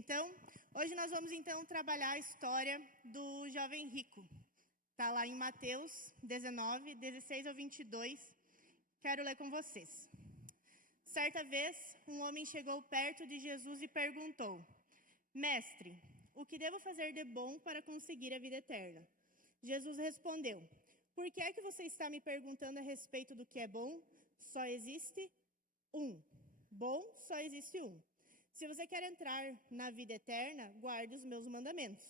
então. Hoje nós vamos, então, trabalhar a história do jovem rico. Está lá em Mateus 19, 16 ao 22. Quero ler com vocês. Certa vez, um homem chegou perto de Jesus e perguntou: Mestre, o que devo fazer de bom para conseguir a vida eterna? Jesus respondeu: Por que é que você está me perguntando a respeito do que é bom? Só existe um. Bom, só existe um. Se você quer entrar na vida eterna, guarde os meus mandamentos.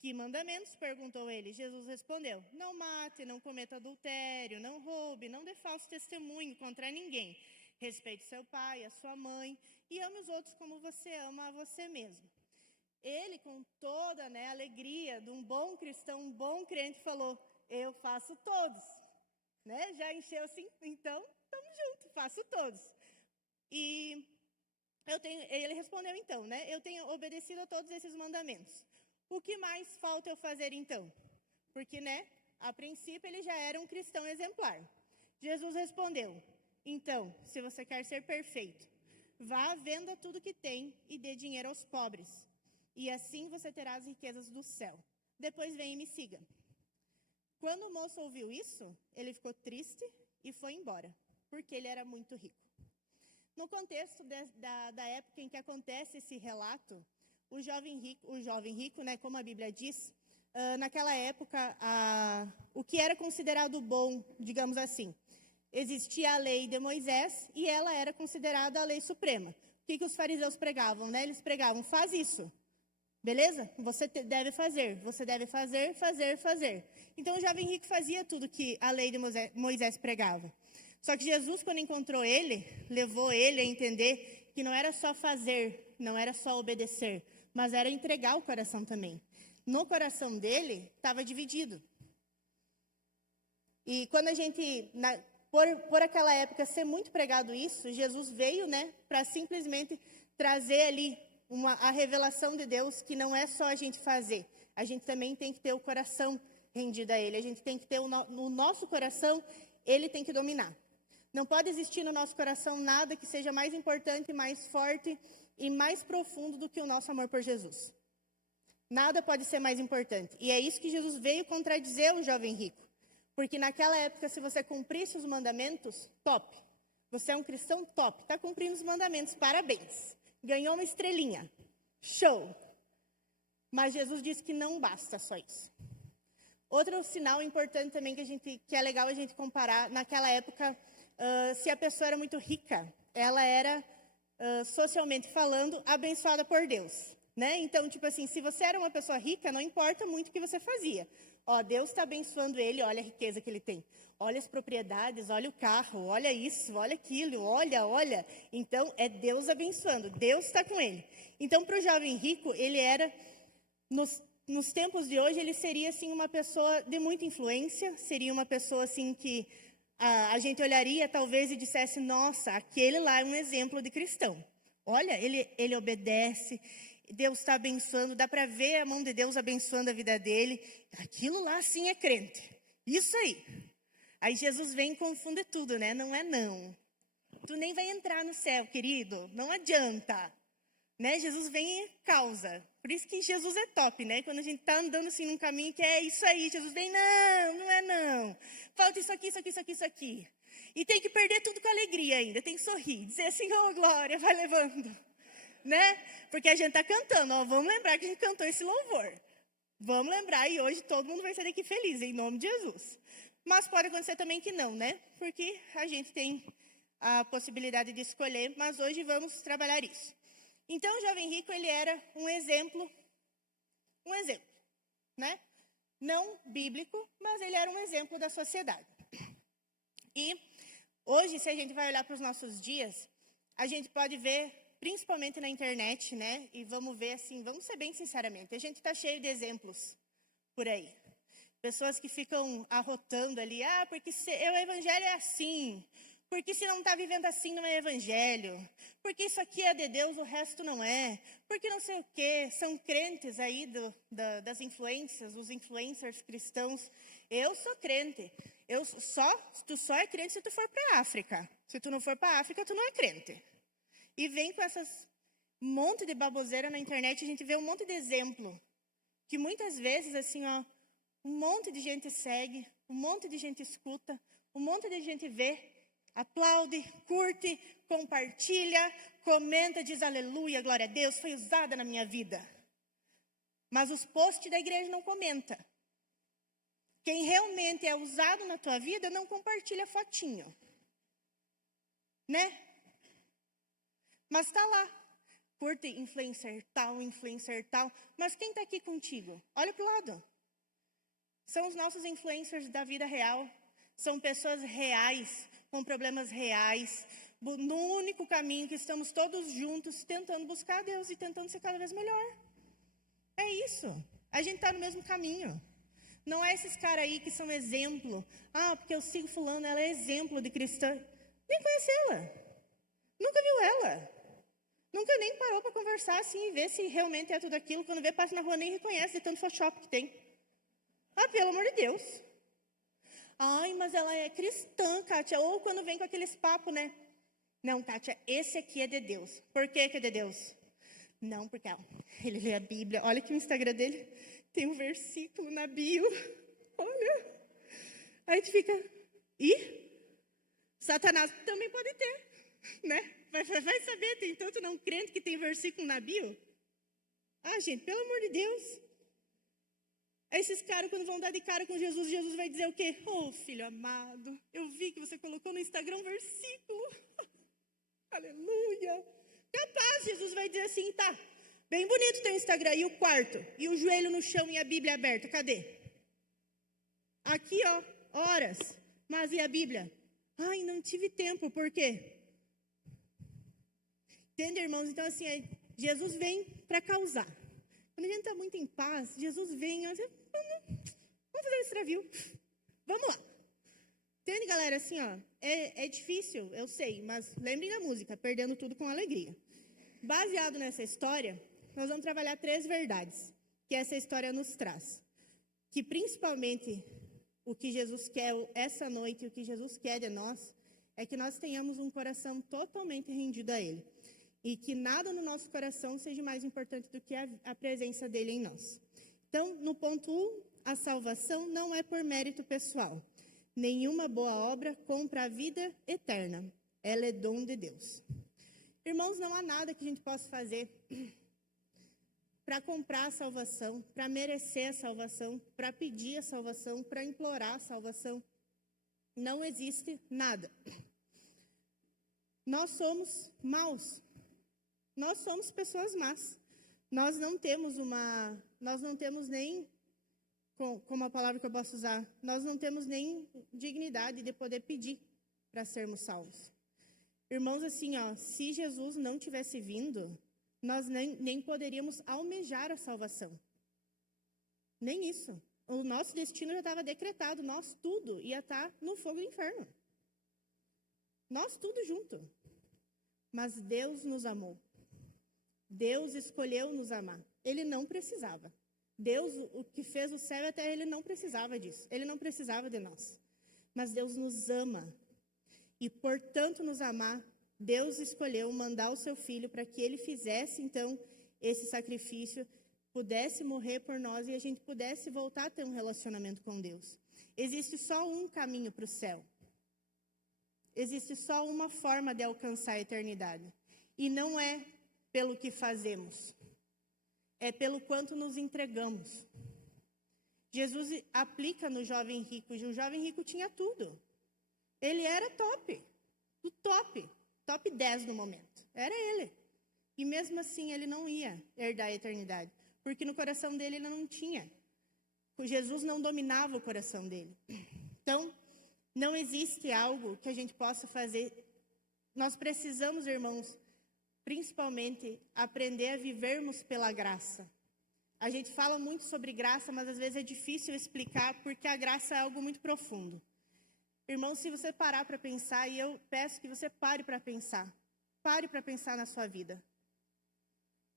Que mandamentos? Perguntou ele. Jesus respondeu: Não mate, não cometa adultério, não roube, não dê falso testemunho contra ninguém. Respeite seu pai, a sua mãe e ame os outros como você ama a você mesmo. Ele, com toda a alegria de um bom cristão, um bom crente, falou: Eu faço todos. Já encheu assim, então, estamos juntos, faço todos. E ele respondeu então, eu tenho obedecido a todos esses mandamentos. O que mais falta eu fazer então? Porque, a princípio ele já era um cristão exemplar. Jesus respondeu: Então, se você quer ser perfeito, vá, venda tudo que tem e dê dinheiro aos pobres. E assim você terá as riquezas do céu. Depois vem e me siga. Quando o moço ouviu isso, ele ficou triste e foi embora, porque ele era muito rico. No contexto da época em que acontece esse relato, o jovem rico, como a Bíblia diz, naquela época, o que era considerado bom, digamos assim, existia a lei de Moisés e ela era considerada a lei suprema. O que os fariseus pregavam? Eles pregavam: faz isso, beleza? Você deve fazer, fazer. Então o jovem rico fazia tudo que a lei de Moisés pregava. Só que Jesus, quando encontrou ele, levou ele a entender que não era só fazer, não era só obedecer, mas era entregar o coração também. No coração dele, estava dividido. E quando a gente, por aquela época, ser muito pregado isso, Jesus veio, para simplesmente trazer ali a revelação de Deus, que não é só a gente fazer. A gente também tem que ter o coração rendido a Ele. A gente tem que ter o nosso coração, Ele tem que dominar. Não pode existir no nosso coração nada que seja mais importante, mais forte e mais profundo do que o nosso amor por Jesus. Nada pode ser mais importante. E é isso que Jesus veio contradizer o jovem rico. Porque naquela época, se você cumprisse os mandamentos, top. Você é um cristão top, está cumprindo os mandamentos, parabéns. Ganhou uma estrelinha, show. Mas Jesus disse que não basta só isso. Outro sinal importante também que é legal a gente comparar, naquela época, se a pessoa era muito rica, ela era, socialmente falando, abençoada por Deus. Então, se você era uma pessoa rica, não importa muito o que você fazia. Deus está abençoando ele, olha a riqueza que ele tem. Olha as propriedades, olha o carro, olha isso, olha aquilo, olha. Então, é Deus abençoando, Deus está com ele. Então, para o jovem rico, ele era, nos tempos de hoje, ele seria, assim, uma pessoa de muita influência, seria uma pessoa, assim, que a gente olharia, talvez, e dissesse: nossa, aquele lá é um exemplo de cristão. Olha, ele obedece, Deus está abençoando, dá para ver a mão de Deus abençoando a vida dele. Aquilo lá, sim, é crente. Isso aí. Aí Jesus vem e confunde tudo, Não é não. Tu nem vai entrar no céu, querido. Não adianta. Jesus vem e causa. Por isso que Jesus é top, Quando a gente está andando assim num caminho que é isso aí, Jesus vem: não é não. Falta isso aqui. E tem que perder tudo com alegria ainda. Tem que sorrir, dizer assim: oh, glória, vai levando. Porque a gente está cantando, vamos lembrar que a gente cantou esse louvor. Vamos lembrar, e hoje todo mundo vai sair daqui feliz, em nome de Jesus. Mas pode acontecer também que não, Porque a gente tem a possibilidade de escolher, mas hoje vamos trabalhar isso. Então, o jovem rico, ele era um exemplo, Não bíblico, mas ele era um exemplo da sociedade. E hoje, se a gente vai olhar para os nossos dias, a gente pode ver, principalmente na internet, E vamos ver assim, vamos ser bem sinceramente, a gente está cheio de exemplos por aí. Pessoas que ficam arrotando ali: porque o evangelho é assim, porque se não está vivendo assim não é evangelho, porque isso aqui é de Deus, o resto não é, porque não sei o quê. São crentes aí das influências, os influencers cristãos. Eu sou crente. Tu só é crente se tu for para a África. Se tu não for para a África, tu não é crente. E vem com essas um monte de baboseira na internet, a gente vê um monte de exemplo. Que muitas vezes, assim, ó, um monte de gente segue, um monte de gente escuta, um monte de gente vê, aplaude, curte, compartilha, comenta, diz aleluia, glória a Deus, foi usada na minha vida. Mas os posts da igreja não comenta. Quem realmente é usado na tua vida não compartilha fotinho. Né? Mas está lá. Curte influencer tal. Mas quem está aqui contigo? Olha para o lado. São os nossos influencers da vida real. São pessoas reais, com problemas reais, no único caminho que estamos todos juntos, tentando buscar a Deus e tentando ser cada vez melhor. É isso. A gente está no mesmo caminho. Não é esses caras aí que são exemplo. Ah, porque eu sigo fulano, ela é exemplo de cristã. Nem conhece ela. Nunca viu ela. Nunca nem parou para conversar assim e ver se realmente é tudo aquilo. Quando vê, passa na rua, nem reconhece de tanto Photoshop que tem. Ah, pelo amor de Deus. Ai, mas ela é cristã, Kátia. Ou quando vem com aqueles papos, né? Não, Kátia, esse aqui é de Deus. Por que é de Deus? Não, porque ele lê a Bíblia. Olha que o Instagram dele tem um versículo na bio. Olha. Aí tu fica... E? Satanás também pode ter, né? Vai saber, tem tanto não crente que tem versículo na bio. Ah, gente, pelo amor de Deus. Esses caras, quando vão dar de cara com Jesus, Jesus vai dizer o quê? Oh, filho amado, eu vi que você colocou no Instagram um versículo. Aleluia. Capaz, Jesus vai dizer assim, tá, bem bonito teu Instagram, e o quarto? E o joelho no chão e a Bíblia aberta, cadê? Aqui, ó, horas, mas e a Bíblia? Ai, não tive tempo, por quê? Entende, irmãos? Então, assim, Jesus vem para causar. Quando a gente está muito em paz, Jesus vem, vamos fazer esse review. Vamos lá. Entende, galera? Assim, ó, é difícil, eu sei, mas lembrem da música, Perdendo Tudo com Alegria. Baseado nessa história, nós vamos trabalhar 3 verdades que essa história nos traz. Que principalmente o que Jesus quer essa noite, o que Jesus quer de nós, é que nós tenhamos um coração totalmente rendido a Ele. E que nada no nosso coração seja mais importante do que a presença dEle em nós. Então, no ponto 1, a salvação não é por mérito pessoal. Nenhuma boa obra compra a vida eterna. Ela é dom de Deus. Irmãos, não há nada que a gente possa fazer para comprar a salvação, para merecer a salvação, para pedir a salvação, para implorar a salvação. Não existe nada. Nós somos maus. Nós somos pessoas más. Nós não temos nem, como a palavra que eu posso usar, nós não temos nem dignidade de poder pedir para sermos salvos. Irmãos, assim, ó, se Jesus não tivesse vindo, nós nem poderíamos almejar a salvação. Nem isso. O nosso destino já estava decretado, nós tudo ia estar no fogo do inferno. Nós tudo junto. Mas Deus nos amou. Deus escolheu nos amar. Ele não precisava. Deus, o que fez o céu e a terra, ele não precisava disso. Ele não precisava de nós. Mas Deus nos ama. E por tanto nos amar, Deus escolheu mandar o seu filho para que ele fizesse, então, esse sacrifício, pudesse morrer por nós e a gente pudesse voltar a ter um relacionamento com Deus. Existe só um caminho para o céu. Existe só uma forma de alcançar a eternidade. E não é pelo que fazemos. É pelo quanto nos entregamos. Jesus aplica no jovem rico. O jovem rico tinha tudo. Ele era top. O top. Top 10 no momento. Era ele. E mesmo assim ele não ia herdar a eternidade. Porque no coração dele ele não tinha. Jesus não dominava o coração dele. Então, não existe algo que a gente possa fazer. Nós precisamos, irmãos, principalmente, aprender a vivermos pela graça. A gente fala muito sobre graça, mas às vezes é difícil explicar, porque a graça é algo muito profundo. Irmão, se você parar para pensar, e eu peço que você pare para pensar na sua vida.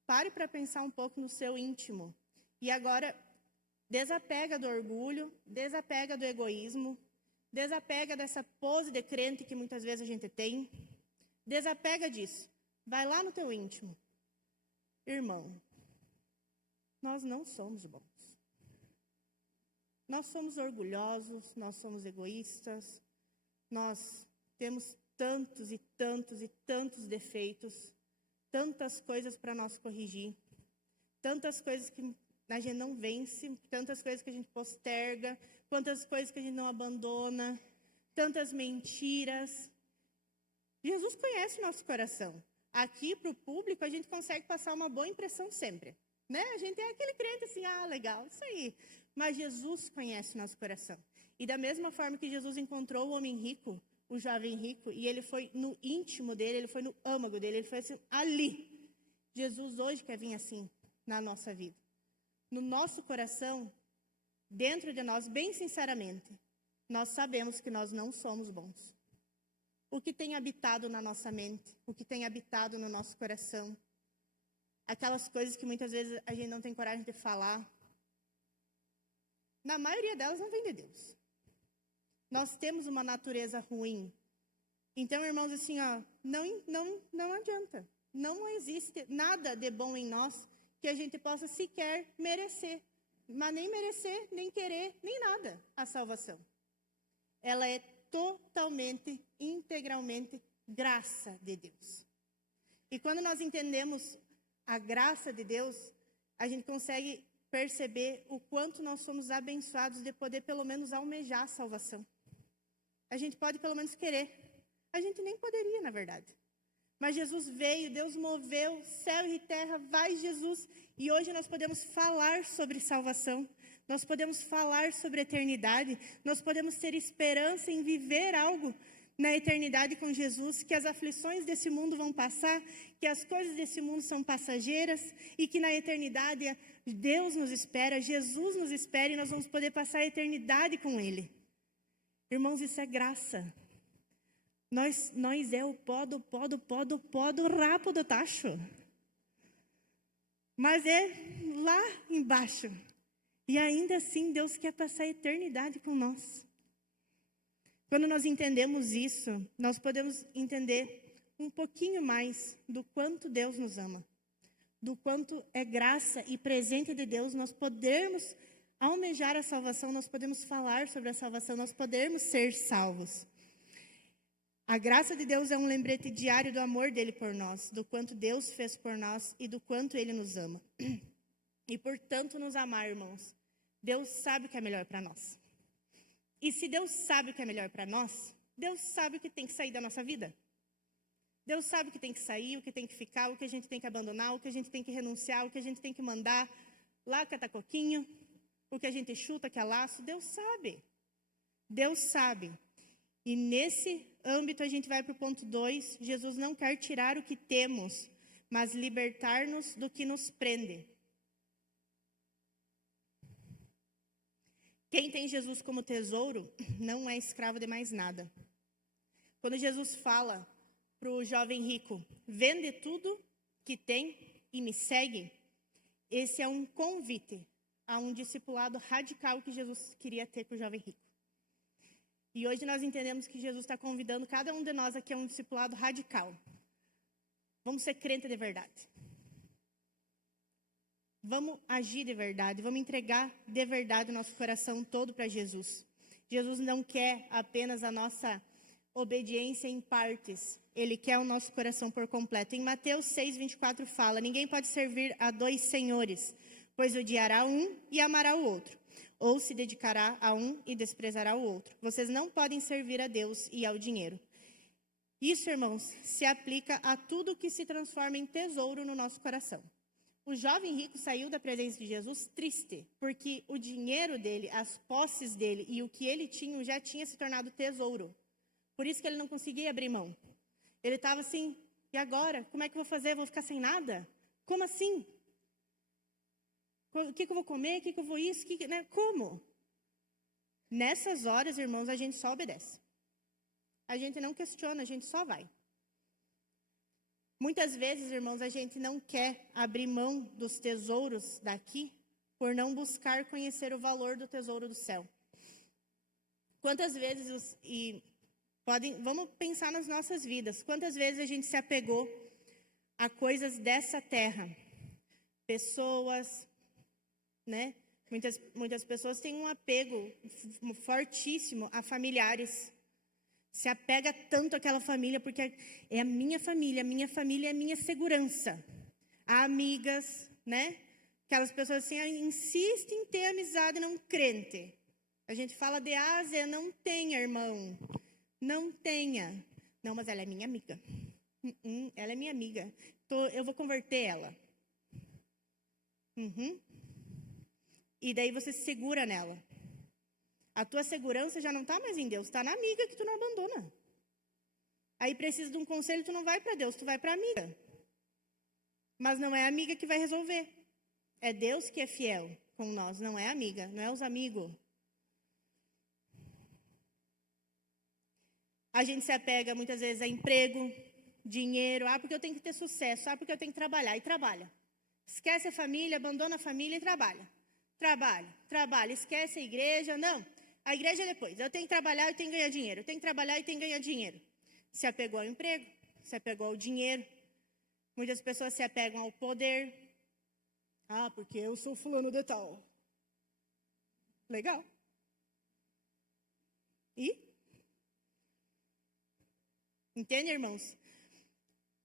Pare para pensar um pouco no seu íntimo. E agora, desapega do orgulho, desapega do egoísmo, desapega dessa pose de crente que muitas vezes a gente tem. Desapega disso. Vai lá no teu íntimo. Irmão, nós não somos bons. Nós somos orgulhosos, nós somos egoístas, nós temos tantos e tantos e tantos defeitos, tantas coisas para nós corrigir, tantas coisas que a gente não vence, tantas coisas que a gente posterga, quantas coisas que a gente não abandona, tantas mentiras. Jesus conhece o nosso coração. Aqui, para o público, a gente consegue passar uma boa impressão sempre. Né? A gente é aquele crente assim, legal, isso aí. Mas Jesus conhece o nosso coração. E da mesma forma que Jesus encontrou o homem rico, o jovem rico, e ele foi no íntimo dele, ele foi no âmago dele, ele foi assim, ali. Jesus hoje quer vir assim na nossa vida. No nosso coração, dentro de nós, bem sinceramente, nós sabemos que nós não somos bons. O que tem habitado na nossa mente, o que tem habitado no nosso coração, aquelas coisas que muitas vezes a gente não tem coragem de falar, na maioria delas não vem de Deus. Nós temos uma natureza ruim. Então, irmãos, assim, não adianta. Não existe nada de bom em nós que a gente possa sequer merecer. Mas nem merecer, nem querer, nem nada a salvação. Ela é totalmente, integralmente graça de Deus. E quando nós entendemos a graça de Deus, a gente consegue perceber o quanto nós somos abençoados de poder pelo menos almejar a salvação. A gente pode pelo menos querer. A gente nem poderia, na verdade. Mas Jesus veio, Deus moveu, céu e terra, vai Jesus. E hoje nós podemos falar sobre salvação. Nós podemos falar sobre eternidade. Nós podemos ter esperança em viver algo na eternidade com Jesus, que as aflições desse mundo vão passar, que as coisas desse mundo são passageiras e que na eternidade Deus nos espera, Jesus nos espera e nós vamos poder passar a eternidade com Ele. Irmãos, isso é graça. Nós é o pó do rapo do tacho. Mas é lá embaixo. E ainda assim Deus quer passar a eternidade com nós. Quando nós entendemos isso, nós podemos entender um pouquinho mais do quanto Deus nos ama. Do quanto é graça e presente de Deus nós podermos almejar a salvação, nós podemos falar sobre a salvação, nós podemos ser salvos. A graça de Deus é um lembrete diário do amor dele por nós, do quanto Deus fez por nós e do quanto ele nos ama. E por tanto nos amar, irmãos, Deus sabe o que é melhor para nós. E se Deus sabe o que é melhor para nós, Deus sabe o que tem que sair da nossa vida. Deus sabe o que tem que sair, o que tem que ficar, o que a gente tem que abandonar, o que a gente tem que renunciar, o que a gente tem que mandar lá catar coquinho, o que a gente chuta que é laço. Deus sabe. Deus sabe. E nesse âmbito a gente vai para o ponto 2. Jesus não quer tirar o que temos, mas libertar-nos do que nos prende. Quem tem Jesus como tesouro não é escravo de mais nada. Quando Jesus fala para o jovem rico, vende tudo que tem e me segue, esse é um convite a um discipulado radical que Jesus queria ter com o jovem rico. E hoje nós entendemos que Jesus está convidando cada um de nós aqui a um discipulado radical. Vamos ser crente de verdade. Vamos agir de verdade, vamos entregar de verdade o nosso coração todo para Jesus. Jesus não quer apenas a nossa obediência em partes, Ele quer o nosso coração por completo. Em Mateus 6:24 fala, ninguém pode servir a dois senhores, pois odiará um e amará o outro, ou se dedicará a um e desprezará o outro. Vocês não podem servir a Deus e ao dinheiro. Isso, irmãos, se aplica a tudo que se transforma em tesouro no nosso coração. O jovem rico saiu da presença de Jesus triste, porque o dinheiro dele, as posses dele e o que ele tinha já tinha se tornado tesouro. Por isso que ele não conseguia abrir mão. Ele estava assim, e agora? Como é que eu vou fazer? Vou ficar sem nada? Como assim? O que eu vou comer? O que eu vou isso? Né? Como? Nessas horas, irmãos, a gente só obedece. A gente não questiona, a gente só vai. Muitas vezes, irmãos, a gente não quer abrir mão dos tesouros daqui por não buscar conhecer o valor do tesouro do céu. Quantas vezes, vamos pensar nas nossas vidas, quantas vezes a gente se apegou a coisas dessa terra pessoas, né? Muitas pessoas têm um apego fortíssimo a familiares. Se apega tanto àquela família, porque é a minha família é a minha segurança. Há amigas, né? Aquelas pessoas assim, insistem em ter amizade não crente. A gente fala de Ásia, não tenha, irmão. Não tenha. Não, mas ela é minha amiga. Ela é minha amiga. Eu vou converter ela. E daí você se segura nela. A tua segurança já não está mais em Deus, está na amiga que tu não abandona. Aí precisa de um conselho, tu não vai para Deus, tu vai para a amiga. Mas não é a amiga que vai resolver. É Deus que é fiel com nós, não é a amiga, não é os amigos. A gente se apega muitas vezes a emprego, dinheiro, porque eu tenho que ter sucesso, porque eu tenho que trabalhar, e trabalha. Esquece a família, abandona a família e trabalha. Trabalha, esquece a igreja, não. A igreja é depois, eu tenho que trabalhar, eu tenho que ganhar dinheiro, eu tenho que trabalhar e tenho que ganhar dinheiro. Se apegou ao emprego, se apegou ao dinheiro. Muitas pessoas se apegam ao poder. Porque eu sou fulano de tal. Legal. E? Entende, irmãos?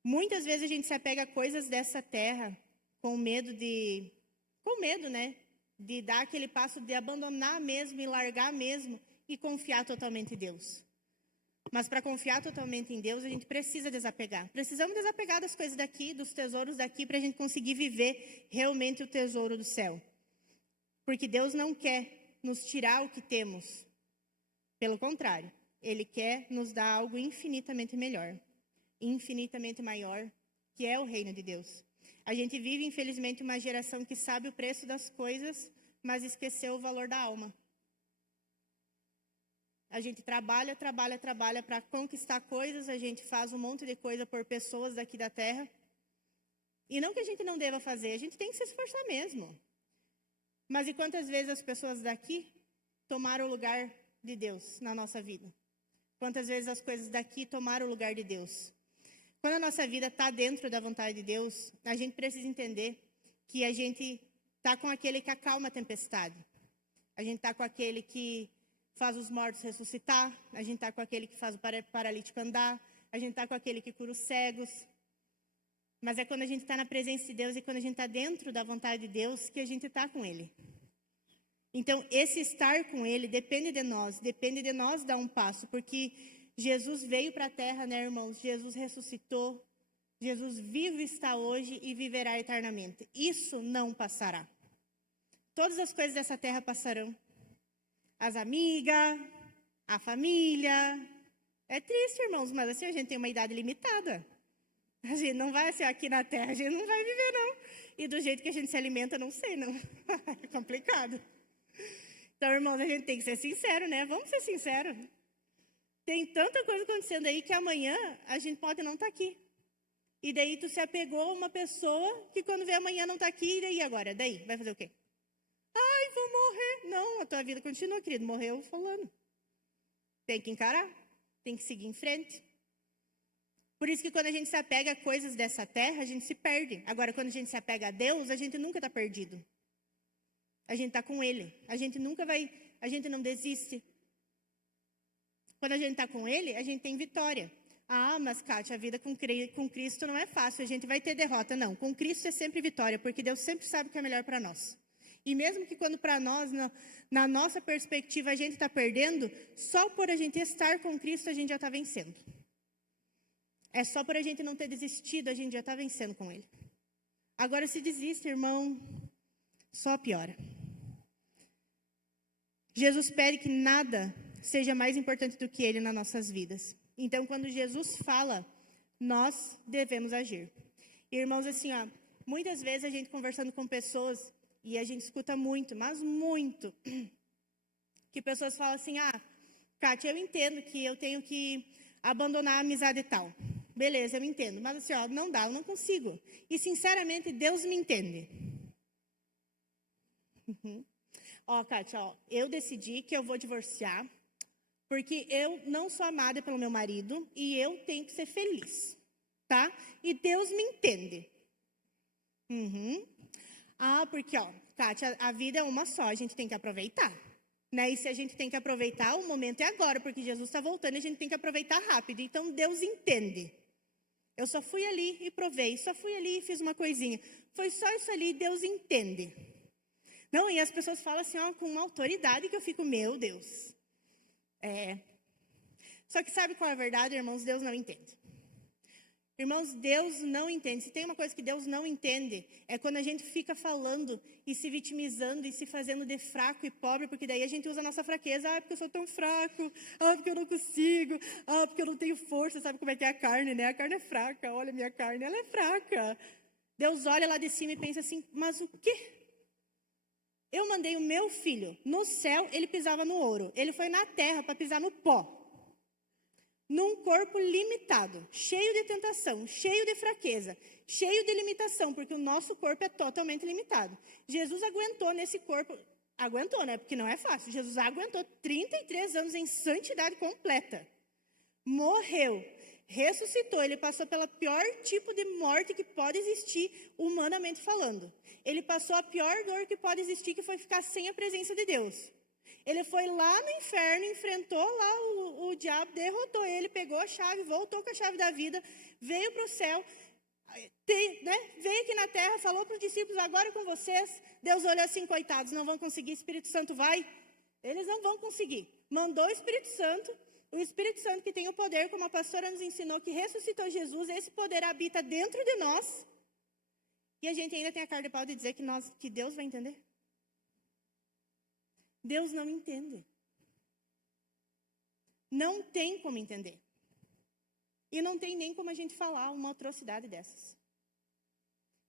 Muitas vezes a gente se apega a coisas dessa terra com medo, né? De dar aquele passo de abandonar mesmo e largar mesmo e confiar totalmente em Deus. Mas para confiar totalmente em Deus, a gente precisa desapegar. Precisamos desapegar das coisas daqui, dos tesouros daqui, para a gente conseguir viver realmente o tesouro do céu. Porque Deus não quer nos tirar o que temos. Pelo contrário, Ele quer nos dar algo infinitamente melhor, infinitamente maior, que é o reino de Deus. A gente vive, infelizmente, uma geração que sabe o preço das coisas, mas esqueceu o valor da alma. A gente trabalha para conquistar coisas, a gente faz um monte de coisa por pessoas daqui da terra. E não que a gente não deva fazer, a gente tem que se esforçar mesmo. Mas e quantas vezes as pessoas daqui tomaram o lugar de Deus na nossa vida? Quantas vezes as coisas daqui tomaram o lugar de Deus? Quando a nossa vida está dentro da vontade de Deus, a gente precisa entender que a gente está com aquele que acalma a tempestade. A gente está com aquele que faz os mortos ressuscitar. A gente está com aquele que faz o paralítico andar. A gente está com aquele que cura os cegos. Mas é quando a gente está na presença de Deus e quando a gente está dentro da vontade de Deus que a gente está com Ele. Então, esse estar com Ele depende de nós dar um passo, porque Jesus veio para a terra, né, irmãos? Jesus ressuscitou, Jesus vivo está hoje e viverá eternamente. Isso não passará. Todas as coisas dessa terra passarão. As amigas, a família. É triste, irmãos, mas assim, a gente tem uma idade limitada. A gente não vai ser aqui na terra, a gente não vai viver, não. E do jeito que a gente se alimenta, não sei, não. É complicado. Então, irmãos, a gente tem que ser sincero, né? Vamos ser sinceros. Tem tanta coisa acontecendo aí que amanhã a gente pode não estar aqui. E daí tu se apegou a uma pessoa que quando vê amanhã não está aqui, e daí agora? Daí, vai fazer o quê? Vou morrer. Não, a tua vida continua, querido. Morreu fulano. Tem que encarar. Tem que seguir em frente. Por isso que quando a gente se apega a coisas dessa terra, a gente se perde. Agora, quando a gente se apega a Deus, a gente nunca está perdido. A gente está com Ele. A gente não desiste. Quando a gente está com Ele, a gente tem vitória. Mas, Kátia, a vida com Cristo não é fácil. A gente vai ter derrota. Não, com Cristo é sempre vitória, porque Deus sempre sabe o que é melhor para nós. E mesmo que quando para nós, na nossa perspectiva, a gente está perdendo, só por a gente estar com Cristo, a gente já está vencendo. É só por a gente não ter desistido, a gente já está vencendo com Ele. Agora, se desiste, irmão, só piora. Jesus pede que nada seja mais importante do que Ele nas nossas vidas. Então, quando Jesus fala, nós devemos agir. Irmãos, assim, muitas vezes a gente conversando com pessoas, e a gente escuta muito, mas muito, que pessoas falam assim, Kátia, eu entendo que eu tenho que abandonar a amizade e tal. Beleza, eu entendo, mas assim, não dá, eu não consigo. E, sinceramente, Deus me entende. Kátia, eu decidi que eu vou divorciar, porque eu não sou amada pelo meu marido e eu tenho que ser feliz, tá? E Deus me entende. Porque, Kátia, a vida é uma só, a gente tem que aproveitar. Né? E se a gente tem que aproveitar, o momento é agora, porque Jesus está voltando e a gente tem que aproveitar rápido. Então, Deus entende. Eu só fui ali e provei, só fui ali e fiz uma coisinha. Foi só isso ali, Deus entende. Não, e as pessoas falam assim, com uma autoridade que eu fico, meu Deus. Só que sabe qual é a verdade, irmãos? Deus não entende. Irmãos, Deus não entende. Se tem uma coisa que Deus não entende, é quando a gente fica falando e se vitimizando e se fazendo de fraco e pobre, porque daí a gente usa a nossa fraqueza. Porque eu sou tão fraco. Porque eu não consigo. Porque eu não tenho força. Sabe como é que é a carne, né? A carne é fraca. Olha a minha carne, ela é fraca. Deus olha lá de cima e pensa assim, mas o quê? Eu mandei o meu filho no céu, ele pisava no ouro. Ele foi na terra para pisar no pó. Num corpo limitado, cheio de tentação, cheio de fraqueza, cheio de limitação, porque o nosso corpo é totalmente limitado. Jesus aguentou nesse corpo, aguentou, né? Porque não é fácil. Jesus aguentou 33 anos em santidade completa. Morreu, ressuscitou, ele passou pelo pior tipo de morte que pode existir, humanamente falando. Ele passou a pior dor que pode existir, que foi ficar sem a presença de Deus. Ele foi lá no inferno, enfrentou lá o diabo, derrotou ele, pegou a chave, voltou com a chave da vida, veio para o céu, veio aqui na terra, falou para os discípulos, agora com vocês. Deus olhou assim, coitados, não vão conseguir, Espírito Santo vai? Eles não vão conseguir. Mandou o Espírito Santo que tem o poder, como a pastora nos ensinou, que ressuscitou Jesus, esse poder habita dentro de nós. E a gente ainda tem a cara de pau de dizer que Deus vai entender? Deus não entende. Não tem como entender. E não tem nem como a gente falar uma atrocidade dessas.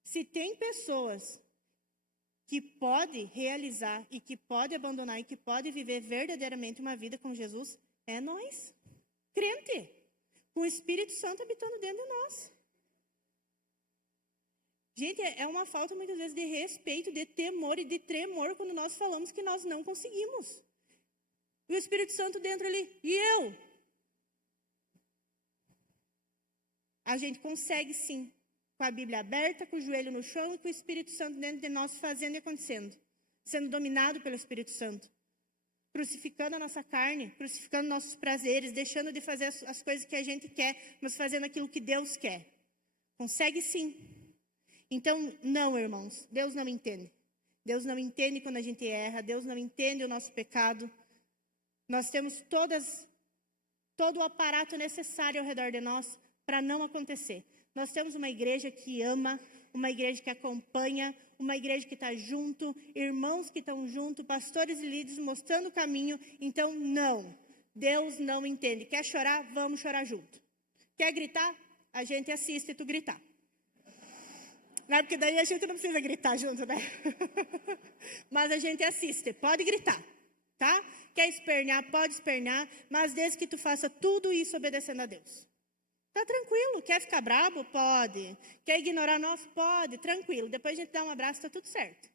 Se tem pessoas que podem realizar e que podem abandonar e que podem viver verdadeiramente uma vida com Jesus, é nós, crente, com o Espírito Santo habitando dentro de nós. Gente, é uma falta muitas vezes de respeito, de temor e de tremor quando nós falamos que nós não conseguimos. E o Espírito Santo dentro ali, e eu? A gente consegue sim, com a Bíblia aberta, com o joelho no chão e com o Espírito Santo dentro de nós fazendo e acontecendo. Sendo dominado pelo Espírito Santo. Crucificando a nossa carne, crucificando nossos prazeres, deixando de fazer as coisas que a gente quer, mas fazendo aquilo que Deus quer. Consegue sim. Então, não, irmãos, Deus não entende. Deus não entende quando a gente erra, Deus não entende o nosso pecado. Nós temos todo o aparato necessário ao redor de nós para não acontecer. Nós temos uma igreja que ama, uma igreja que acompanha, uma igreja que está junto, irmãos que estão junto, pastores e líderes mostrando o caminho. Então, não, Deus não entende. Quer chorar? Vamos chorar junto. Quer gritar? A gente assiste e tu gritar. Não, porque daí a gente não precisa gritar junto, né? Mas a gente assiste, pode gritar, tá? Quer espernear, pode espernear, mas desde que tu faça tudo isso obedecendo a Deus. Tá tranquilo, quer ficar bravo? Pode. Quer ignorar nós? Pode, tranquilo. Depois a gente dá um abraço, tá tudo certo.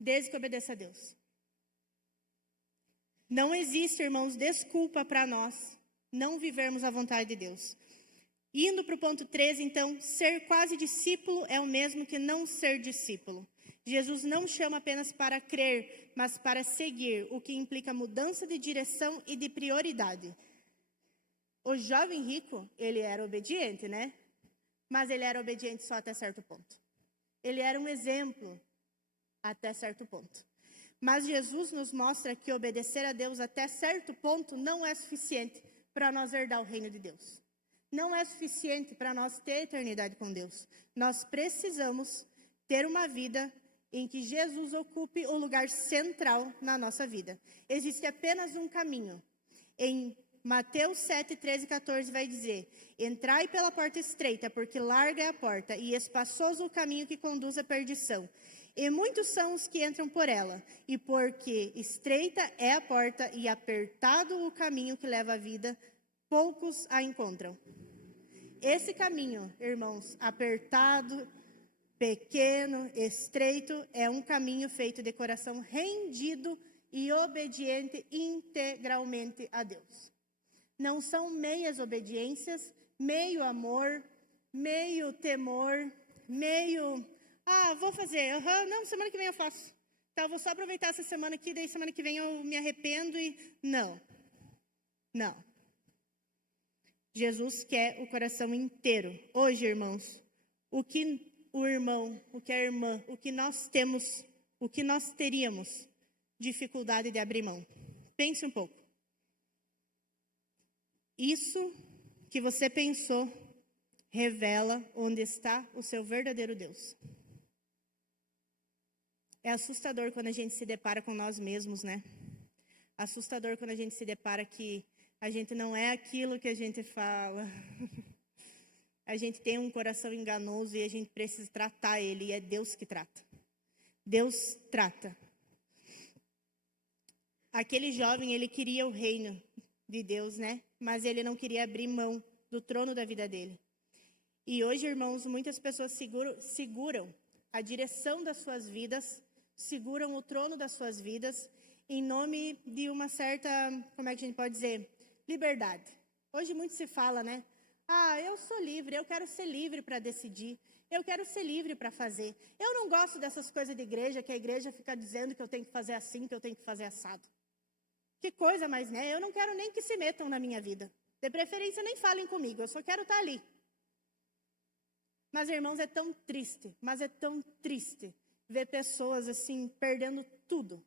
Desde que obedeça a Deus. Não existe, irmãos, desculpa para nós não vivermos a vontade de Deus. Indo para o ponto 13, então, ser quase discípulo é o mesmo que não ser discípulo. Jesus não chama apenas para crer, mas para seguir, o que implica mudança de direção e de prioridade. O jovem rico, ele era obediente, né? Mas ele era obediente só até certo ponto. Ele era um exemplo até certo ponto. Mas Jesus nos mostra que obedecer a Deus até certo ponto não é suficiente para nós herdar o reino de Deus. Não é suficiente para nós ter eternidade com Deus. Nós precisamos ter uma vida em que Jesus ocupe o lugar central na nossa vida. Existe apenas um caminho. Em Mateus 7, 13 e 14 vai dizer: entrai pela porta estreita, porque larga é a porta, e espaçoso o caminho que conduz à perdição. E muitos são os que entram por ela, e porque estreita é a porta e apertado o caminho que leva à vida, poucos a encontram. Esse caminho, irmãos, apertado, pequeno, estreito, é um caminho feito de coração rendido e obediente integralmente a Deus. Não são meias obediências, meio amor, meio temor, meio Ah, vou fazer. Não, semana que vem eu faço. Tá, vou só aproveitar essa semana aqui, daí semana que vem eu me arrependo e... Não. Não. Jesus quer o coração inteiro. Hoje, irmãos, o que o irmão, o que a irmã, o que nós temos, o que nós teríamos dificuldade de abrir mão. Pense um pouco. Isso que você pensou revela onde está o seu verdadeiro Deus. É assustador quando a gente se depara com nós mesmos, né? Assustador quando a gente se depara que a gente não é aquilo que a gente fala. A gente tem um coração enganoso e a gente precisa tratar ele, e é Deus que trata. Deus trata. Aquele jovem, ele queria o reino de Deus, né? Mas ele não queria abrir mão do trono da vida dele. E hoje, irmãos, muitas pessoas seguram a direção das suas vidas, seguram o trono das suas vidas, em nome de uma certa, como é que a gente pode dizer, liberdade. Hoje muito se fala, né? Ah, eu sou livre, eu quero ser livre para decidir, eu quero ser livre para fazer. Eu não gosto dessas coisas de igreja, que a igreja fica dizendo que eu tenho que fazer assim, que eu tenho que fazer assado. Que coisa mais, né? Eu não quero nem que se metam na minha vida. De preferência, nem falem comigo, eu só quero estar ali. Mas, irmãos, é tão triste, ver pessoas assim, perdendo tudo.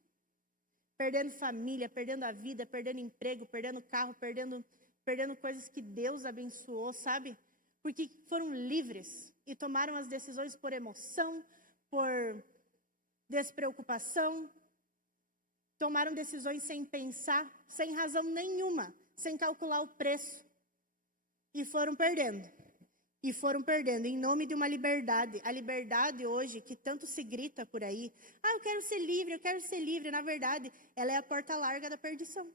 Perdendo família, perdendo a vida, perdendo emprego, perdendo carro, perdendo coisas que Deus abençoou, sabe? Porque foram livres e tomaram as decisões por emoção, por despreocupação. Tomaram decisões sem pensar, sem razão nenhuma, sem calcular o preço. E foram perdendo. E foram perdendo em nome de uma liberdade. A liberdade hoje, que tanto se grita por aí. Ah, eu quero ser livre, eu quero ser livre. Na verdade, ela é a porta larga da perdição.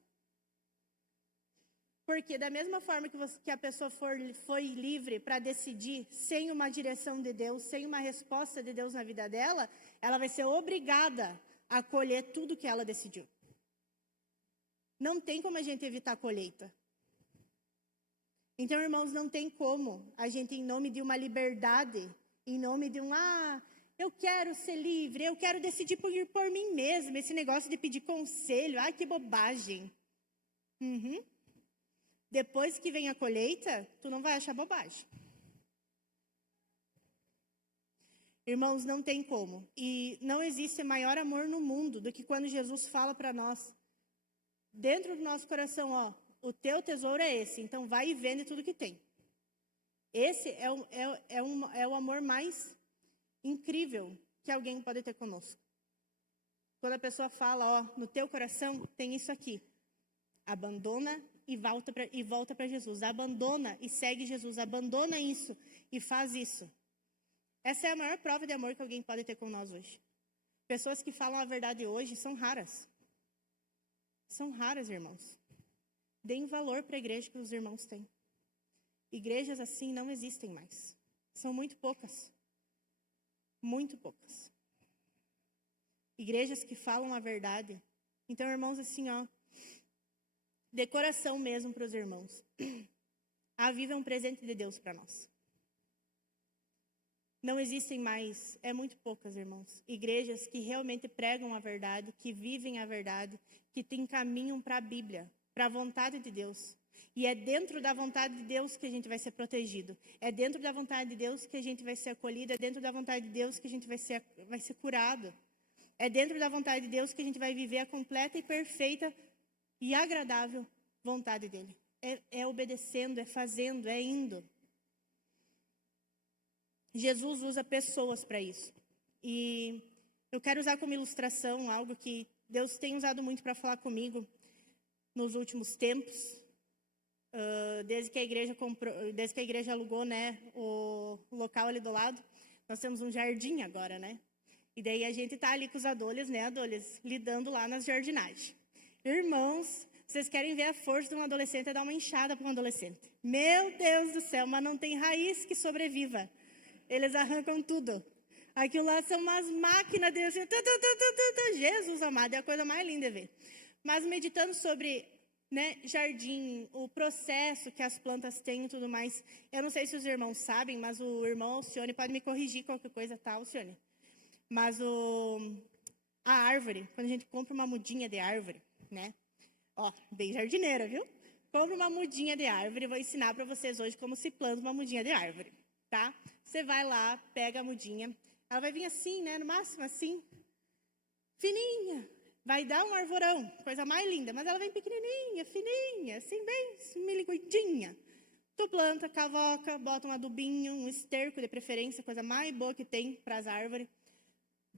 Porque da mesma forma que a pessoa foi livre para decidir, sem uma direção de Deus, sem uma resposta de Deus na vida dela, ela vai ser obrigada a colher tudo que ela decidiu. Não tem como a gente evitar a colheita. Então, irmãos, não tem como a gente, em nome de uma liberdade, em nome de eu quero ser livre, eu quero decidir por mim mesma, esse negócio de pedir conselho, que bobagem. Depois que vem a colheita, tu não vai achar bobagem. Irmãos, não tem como. E não existe maior amor no mundo do que quando Jesus fala para nós, dentro do nosso coração, o teu tesouro é esse, então vai e vende tudo que tem. Esse é o amor mais incrível que alguém pode ter conosco. Quando a pessoa fala, no teu coração tem isso aqui. Abandona e volta para Jesus. Abandona e segue Jesus. Abandona isso e faz isso. Essa é a maior prova de amor que alguém pode ter com nós hoje. Pessoas que falam a verdade hoje são raras. São raras, irmãos. Deem valor para a igreja que os irmãos têm. Igrejas assim não existem mais. São muito poucas. Muito poucas. Igrejas que falam a verdade. Então, irmãos, assim, de coração mesmo para os irmãos. A vida é um presente de Deus para nós. Não existem mais, muito poucas, irmãos, igrejas que realmente pregam a verdade, que vivem a verdade, que te encaminham para a Bíblia, para a vontade de Deus. E é dentro da vontade de Deus que a gente vai ser protegido. É dentro da vontade de Deus que a gente vai ser acolhido. É dentro da vontade de Deus que a gente vai ser curado. É dentro da vontade de Deus que a gente vai viver a completa e perfeita e agradável vontade dEle. É obedecendo, é fazendo, é indo. Jesus usa pessoas para isso. E eu quero usar como ilustração algo que Deus tem usado muito para falar comigo nos últimos tempos. Desde que a igreja alugou, né, o local ali do lado, nós temos um jardim agora, né? E daí a gente tá ali com os adolescentes, né, lidando lá nas jardinagens. Irmãos, vocês querem ver a força de um adolescente, é dar uma enxada para um adolescente. Meu Deus do céu, mas não tem raiz que sobreviva. Eles arrancam tudo. Aquilo lá são umas máquinas de assim, Jesus amado, é a coisa mais linda de ver. Mas meditando sobre, né, jardim, o processo que as plantas têm e tudo mais, eu não sei se os irmãos sabem, mas o irmão Alcione pode me corrigir qualquer coisa, tá, Alcione? Mas a árvore, quando a gente compra uma mudinha de árvore, né? Ó, bem jardineira, viu? Compra uma mudinha de árvore, vou ensinar para vocês hoje como se planta uma mudinha de árvore, tá? Você vai lá, pega a mudinha, ela vai vir assim, né? No máximo assim, fininha. Vai dar um arvorão, coisa mais linda, mas ela vem pequenininha, fininha, assim, bem milinguidinha. Tu planta, cavoca, bota um adubinho, um esterco de preferência, coisa mais boa que tem para as árvores.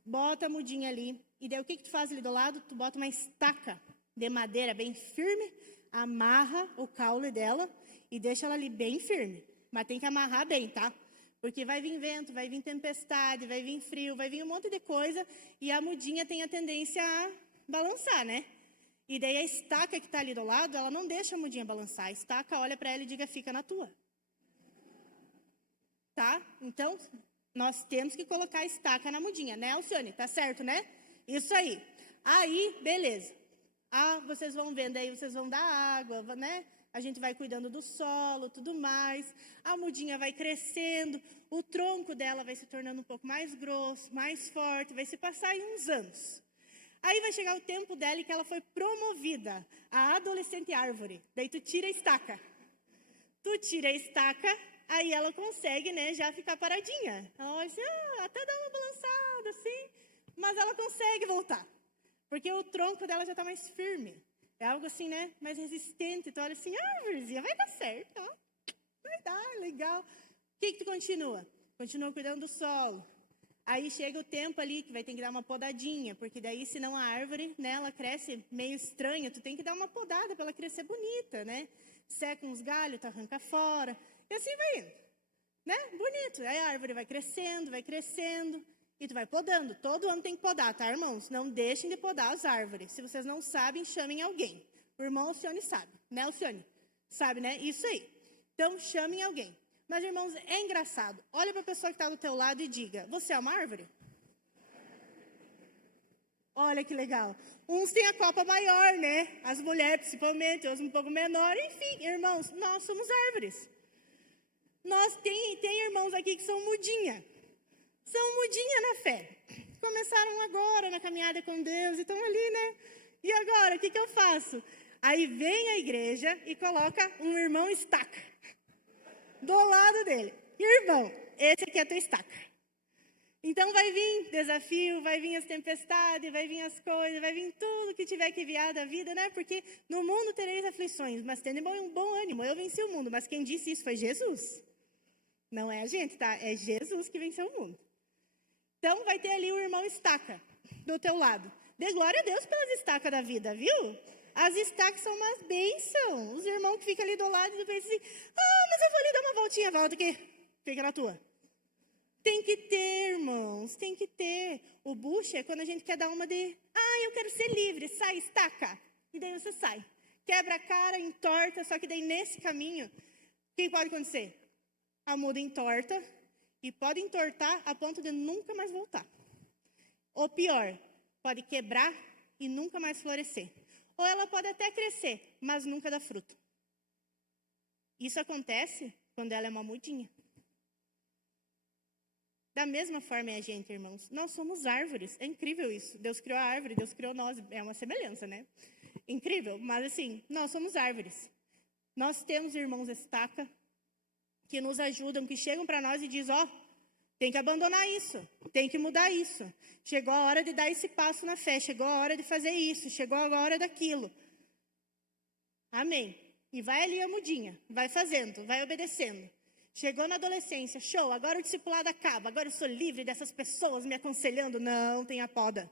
Bota a mudinha ali, e daí o que tu faz ali do lado? Tu bota uma estaca de madeira bem firme, amarra o caule dela e deixa ela ali bem firme. Mas tem que amarrar bem, tá? Porque vai vir vento, vai vir tempestade, vai vir frio, vai vir um monte de coisa, e a mudinha tem a tendência a balançar, né? E daí a estaca que está ali do lado, ela não deixa a mudinha balançar. A estaca olha para ela e diga, fica na tua. Tá? Então, nós temos que colocar a estaca na mudinha, né, Alcione? Tá certo, né? Isso aí. Aí, beleza. Vocês vão vendo aí, vocês vão dar água, né? A gente vai cuidando do solo, tudo mais. A mudinha vai crescendo, o tronco dela vai se tornando um pouco mais grosso, mais forte, vai se passar aí uns anos. Aí vai chegar o tempo dela em que ela foi promovida a adolescente árvore. Daí tu tira a estaca. Tu tira a estaca, aí ela consegue, né, já ficar paradinha. Ela vai assim, até dá uma balançada, assim, mas ela consegue voltar. Porque o tronco dela já está mais firme. É algo assim, né, mais resistente. Tu olha assim, árvorezinha, vai dar certo, ó. Vai dar, legal. O que tu continua? Continua cuidando do solo. Aí chega o tempo ali que vai ter que dar uma podadinha, porque daí, senão a árvore, né, ela cresce meio estranha, tu tem que dar uma podada para ela crescer bonita, né? Seca uns galhos, tu arranca fora, e assim vai indo, né? Bonito. Aí a árvore vai crescendo, e tu vai podando. Todo ano tem que podar, tá, irmãos? Não deixem de podar as árvores. Se vocês não sabem, chamem alguém. O irmão Alcione sabe, né, Alcione? Sabe, né? Isso aí. Então, chamem alguém. Mas, irmãos, é engraçado. Olha para a pessoa que está do teu lado e diga, você é uma árvore? Olha que legal. Uns têm a copa maior, né? As mulheres, principalmente, outros um pouco menor. Enfim, irmãos, nós somos árvores. Nós tem irmãos aqui que são mudinha. São mudinha na fé. Começaram agora na caminhada com Deus e estão ali, né? E agora, o que eu faço? Aí vem a igreja e coloca um irmão estaca do lado dele. Irmão, esse aqui é a tua estaca. Então vai vir desafio, vai vir as tempestades, vai vir as coisas, vai vir tudo que tiver que vir da vida, né? Porque no mundo tereis aflições, mas tende um bom ânimo. Eu venci o mundo, mas quem disse isso foi Jesus. Não é a gente, tá? É Jesus que venceu o mundo. Então vai ter ali o irmão estaca do teu lado. Dê glória a Deus pelas estacas da vida, viu? As estacas são umas bênçãos. Os irmãos que ficam ali do lado e pensam assim, mas eu vou ali dar uma voltinha, volta aqui. Fica na tua. Tem que ter, irmãos, tem que ter. O bucha é quando a gente quer dar uma de, eu quero ser livre, sai, estaca. E daí você sai. Quebra a cara, entorta, só que daí nesse caminho, o que pode acontecer? A muda entorta e pode entortar a ponto de nunca mais voltar. Ou pior, pode quebrar e nunca mais florescer. Ou ela pode até crescer, mas nunca dar fruto. Isso acontece quando ela é uma mudinha. Da mesma forma é a gente, irmãos. Nós somos árvores. É incrível isso. Deus criou a árvore, Deus criou nós. É uma semelhança, né? Incrível. Mas assim, nós somos árvores. Nós temos irmãos estaca que nos ajudam, que chegam para nós e dizem, tem que abandonar isso, tem que mudar isso. Chegou a hora de dar esse passo na fé, chegou a hora de fazer isso, chegou a hora daquilo. Amém. E vai ali a mudinha, vai fazendo, vai obedecendo. Chegou na adolescência, show, agora o discipulado acaba, agora eu sou livre dessas pessoas me aconselhando. Não, tem a poda.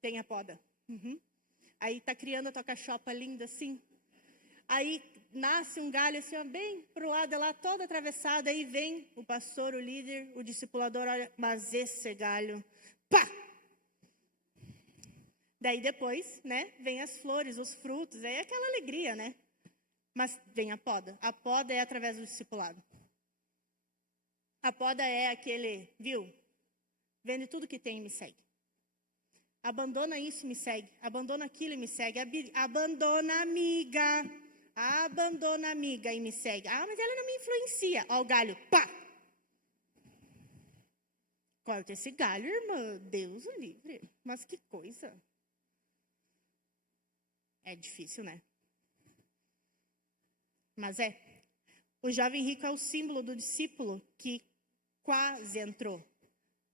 Tem a poda. Aí tá criando a tua cachopa linda assim. Aí nasce um galho assim, bem pro lado lá, todo atravessado. Aí vem o pastor, o líder, o discipulador, olha, mas esse galho, pá! Daí depois, né, vem as flores, os frutos, aí é aquela alegria, né? Mas vem a poda. A poda é através do discipulado. A poda é aquele, viu? Vende tudo que tem e me segue. Abandona isso e me segue. Abandona aquilo e me segue. Abandona amiga. Abandona amiga e me segue. Mas ela não me influencia. Ó o galho, pá! Corta esse galho, irmã. Deus o livre. Mas que coisa. É difícil, né? Mas é. O jovem rico é o símbolo do discípulo que quase entrou,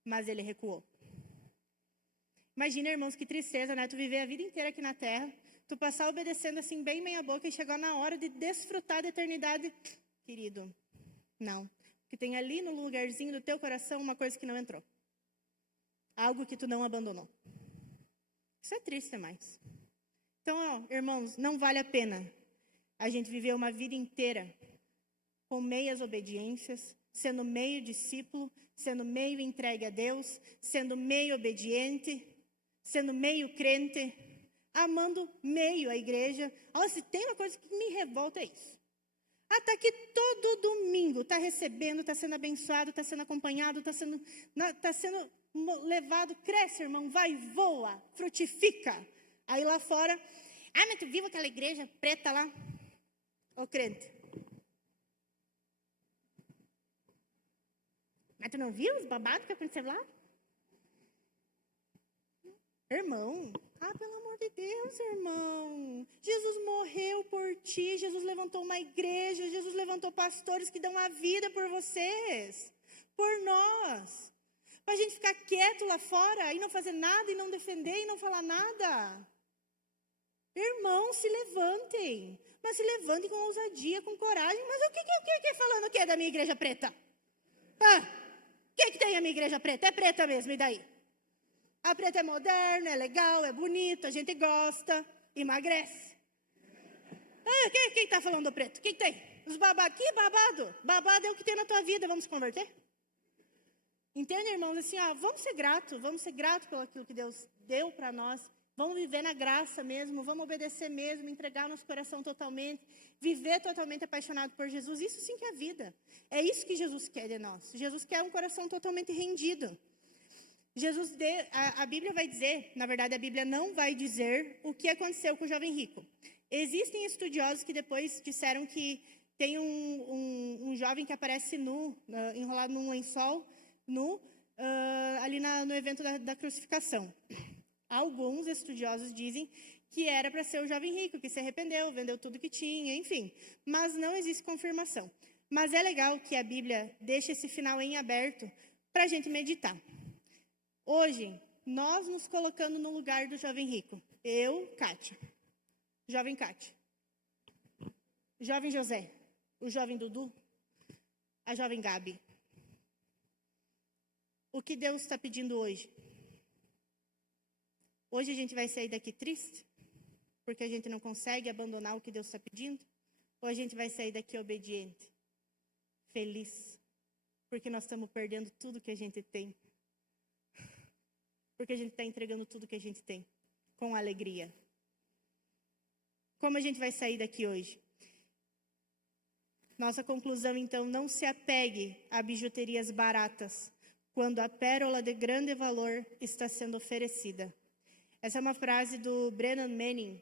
mas ele recuou. Imagina, irmãos, que tristeza, né? Tu viver a vida inteira aqui na terra, tu passar obedecendo assim, bem meia boca, e chegar na hora de desfrutar da eternidade. Querido, não. Porque tem ali no lugarzinho do teu coração uma coisa que não entrou. Algo que tu não abandonou. Isso é triste demais. Então, ó, irmãos, não vale a pena a gente viver uma vida inteira com meias obediências, sendo meio discípulo, sendo meio entregue a Deus, sendo meio obediente, sendo meio crente, amando meio a igreja. Olha, se tem uma coisa que me revolta é isso. Até que todo domingo está recebendo, está sendo abençoado, está sendo acompanhado, está sendo levado, cresce, irmão, vai, voa, frutifica. Aí lá fora, mas tu viu aquela igreja preta lá? Ô crente. Mas tu não viu os babados que aconteceu lá? Irmão, pelo amor de Deus, irmão. Jesus morreu por ti, Jesus levantou uma igreja, Jesus levantou pastores que dão a vida por vocês, por nós. Para a gente ficar quieto lá fora e não fazer nada, e não defender, e não falar nada. Irmãos, se levantem. Mas se levantem com ousadia, com coragem. Mas o que falando o que da minha igreja preta? O que tem a minha igreja preta? É preta mesmo, e daí? A preta é moderna, é legal, é bonita, a gente gosta, emagrece. Quem está falando do preto? O que tem? Os babados. Que babado? Babado é o que tem na tua vida, vamos converter? Entende, irmãos? Assim, vamos ser gratos pelo aquilo que Deus deu para nós. Vamos viver na graça mesmo, vamos obedecer mesmo, entregar nosso coração totalmente, viver totalmente apaixonado por Jesus. Isso sim que é vida. É isso que Jesus quer de nós. Jesus quer um coração totalmente rendido. A Bíblia vai dizer, na verdade a Bíblia não vai dizer o que aconteceu com o jovem rico. Existem estudiosos que depois disseram que tem um jovem que aparece nu, enrolado num lençol, nu, ali no evento da crucificação. Alguns estudiosos dizem que era para ser o jovem rico, que se arrependeu, vendeu tudo que tinha, enfim. Mas não existe confirmação. Mas é legal que a Bíblia deixe esse final em aberto para a gente meditar. Hoje, nós nos colocando no lugar do jovem rico. Eu, Kátia. Jovem Kátia. Jovem José. O jovem Dudu. A jovem Gabi. O que Deus está pedindo hoje? Hoje a gente vai sair daqui triste? Porque a gente não consegue abandonar o que Deus está pedindo? Ou a gente vai sair daqui obediente? Feliz? Porque nós estamos perdendo tudo que a gente tem. Porque a gente está entregando tudo que a gente tem. Com alegria. Como a gente vai sair daqui hoje? Nossa conclusão, então, não se apegue a bijuterias baratas, quando a pérola de grande valor está sendo oferecida. Essa é uma frase do Brennan Manning,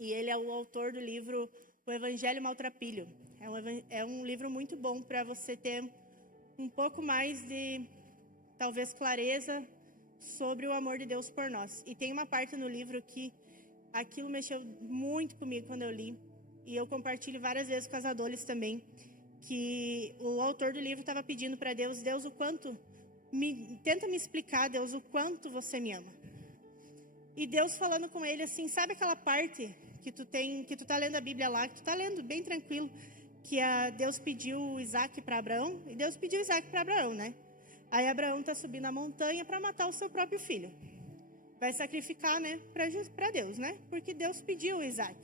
e ele é o autor do livro O Evangelho Maltrapilho. É um livro muito bom para você ter um pouco mais de, talvez, clareza sobre o amor de Deus por nós. E tem uma parte no livro que aquilo mexeu muito comigo quando eu li, e eu compartilho várias vezes com as adolescentes também, que o autor do livro estava pedindo para Deus, o quanto, tenta me explicar, Deus, o quanto você me ama. E Deus falando com ele assim, sabe aquela parte que tu tá lendo a Bíblia lá, que tu tá lendo bem tranquilo, que Deus pediu Isaac para Abraão, e Deus pediu Isaac para Abraão, né? Aí Abraão tá subindo a montanha para matar o seu próprio filho. Vai sacrificar, né, para Deus, né? Porque Deus pediu Isaac.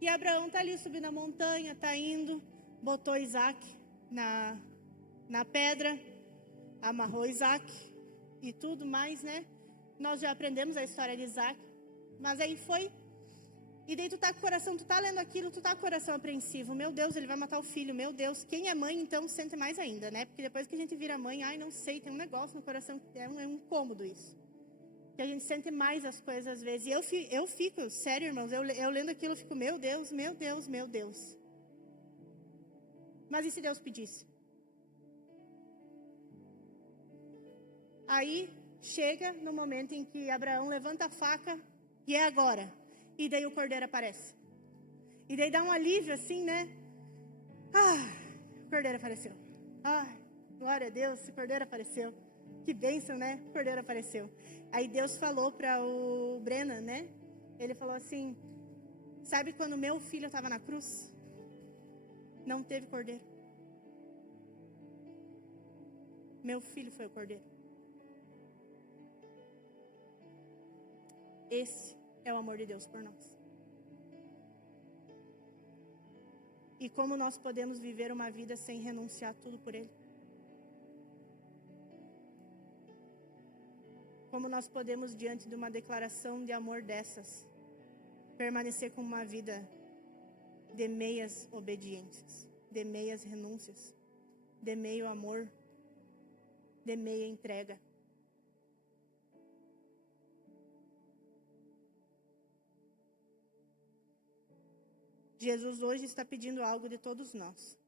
E Abraão tá ali subindo a montanha, tá indo, botou Isaac na pedra, amarrou Isaac e tudo mais, né? Nós já aprendemos a história de Isaac, mas aí foi. E daí tu tá com o coração, tu tá lendo aquilo, tu tá com o coração apreensivo. Meu Deus, ele vai matar o filho, meu Deus. Quem é mãe, então, sente mais ainda, né? Porque depois que a gente vira mãe, não sei, tem um negócio no coração, é um incômodo isso. Que a gente sente mais as coisas às vezes. E eu fico, sério, irmãos, eu lendo aquilo, eu fico, meu Deus, meu Deus, meu Deus. Mas e se Deus pedisse? Aí chega no momento em que Abraão levanta a faca e é agora. E daí o cordeiro aparece. E daí dá um alívio assim, né? O cordeiro apareceu. Glória a Deus, o cordeiro apareceu. Que bênção, né? O cordeiro apareceu. Aí Deus falou para o Brennan, né? Ele falou assim: sabe quando meu filho estava na cruz? Não teve cordeiro. Meu filho foi o cordeiro. Esse é o amor de Deus por nós. E como nós podemos viver uma vida sem renunciar tudo por Ele? Como nós podemos, diante de uma declaração de amor dessas, permanecer com uma vida de meias obediências, de meias renúncias, de meio amor, de meia entrega? Jesus hoje está pedindo algo de todos nós.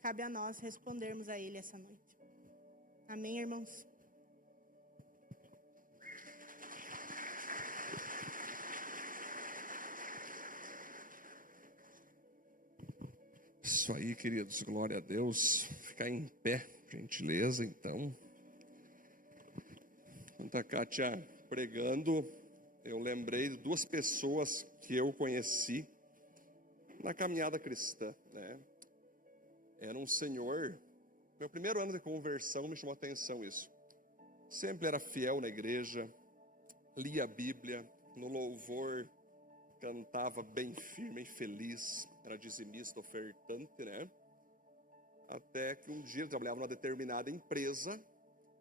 Cabe a nós respondermos a Ele essa noite. Amém, irmãos? Isso aí, queridos, glória a Deus. Ficar em pé, gentileza, então. Enquanto a Kátia pregando, eu lembrei de duas pessoas que eu conheci na caminhada cristã, né? Era um senhor, meu primeiro ano de conversão me chamou a atenção isso. Sempre era fiel na igreja, lia a Bíblia, no louvor, cantava bem firme e feliz, era dizimista, ofertante, né? Até que um dia ele trabalhava numa determinada empresa,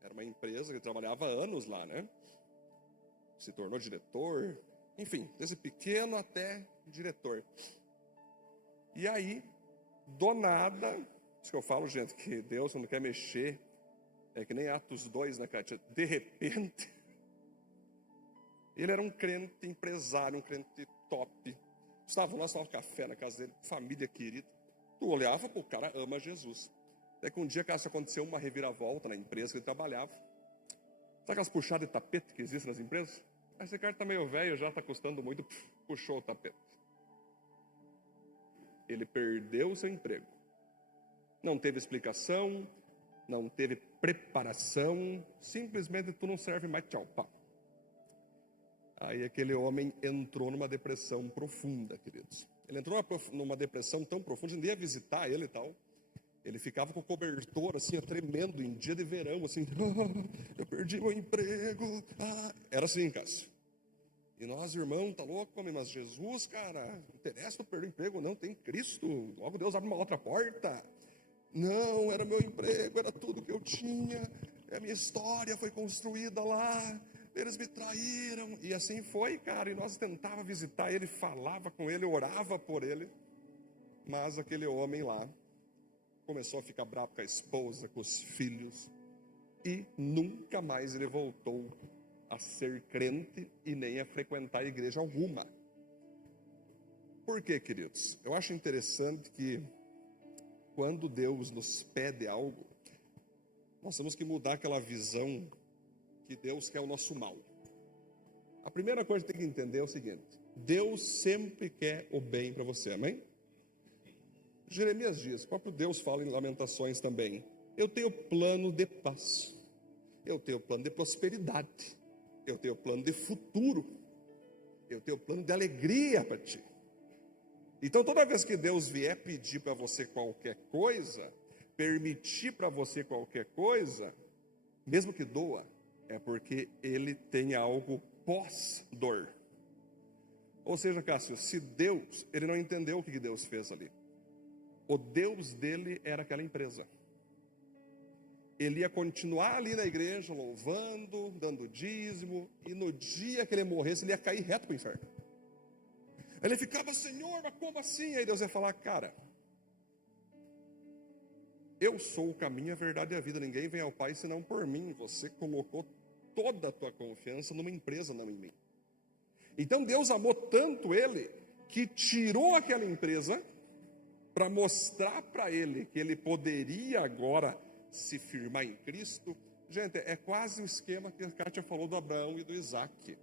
era uma empresa que ele trabalhava há anos lá, né? Se tornou diretor, enfim, desde pequeno até diretor. E aí, do nada, isso que eu falo, gente, que Deus quando quer mexer, é que nem Atos 2, né, Kátia? De repente, ele era um crente empresário, um crente top. Estavam lá, tomava café na casa dele, família querida. Tu olhava, pô, o cara ama Jesus. Até que um dia, caso aconteceu uma reviravolta na empresa que ele trabalhava. Sabe aquelas puxadas de tapete que existem nas empresas? Esse cara tá meio velho, já tá custando muito, puxou o tapete. Ele perdeu o seu emprego. Não teve explicação, não teve preparação, simplesmente tu não serve mais, tchau, pá. Aí aquele homem entrou numa depressão profunda, queridos. Ele entrou numa depressão tão profunda, ninguém ia visitar ele e tal. Ele ficava com o cobertor, assim, tremendo, em dia de verão, assim, eu perdi meu emprego. Era assim, Cássio. E nós, irmão, tá louco, mas Jesus, cara, não interessa tu perder o emprego, não, tem Cristo. Logo Deus abre uma outra porta. Não, era meu emprego, era tudo que eu tinha. A minha história foi construída lá. Eles me traíram. E assim foi, cara. E nós tentávamos visitar ele, falava com ele, orava por ele. Mas aquele homem lá começou a ficar bravo com a esposa, com os filhos. E nunca mais ele voltou a ser crente e nem a frequentar a igreja alguma. Por quê, queridos? Eu acho interessante que quando Deus nos pede algo, nós temos que mudar aquela visão que Deus quer o nosso mal. A primeira coisa que tem que entender é o seguinte: Deus sempre quer o bem para você, amém? Jeremias diz, o próprio Deus fala em Lamentações também: eu tenho plano de paz, eu tenho plano de prosperidade, eu tenho plano de futuro, eu tenho plano de alegria para ti. Então toda vez que Deus vier pedir para você qualquer coisa, permitir para você qualquer coisa, mesmo que doa, é porque Ele tem algo pós-dor. Ou seja, Cássio, se Deus, ele não entendeu o que Deus fez ali. O Deus dele era aquela empresa. Ele ia continuar ali na igreja, louvando, dando dízimo, e no dia que ele morresse, ele ia cair reto para o inferno. Ele ficava, Senhor, mas como assim? Aí Deus ia falar, cara, eu sou o caminho, a verdade e a vida. Ninguém vem ao Pai senão por mim. Você colocou toda a tua confiança numa empresa, não em mim. Então Deus amou tanto ele, que tirou aquela empresa para mostrar para ele que ele poderia agora se firmar em Cristo. Gente, é quase o esquema que a Kátia falou do Abraão e do Isaac.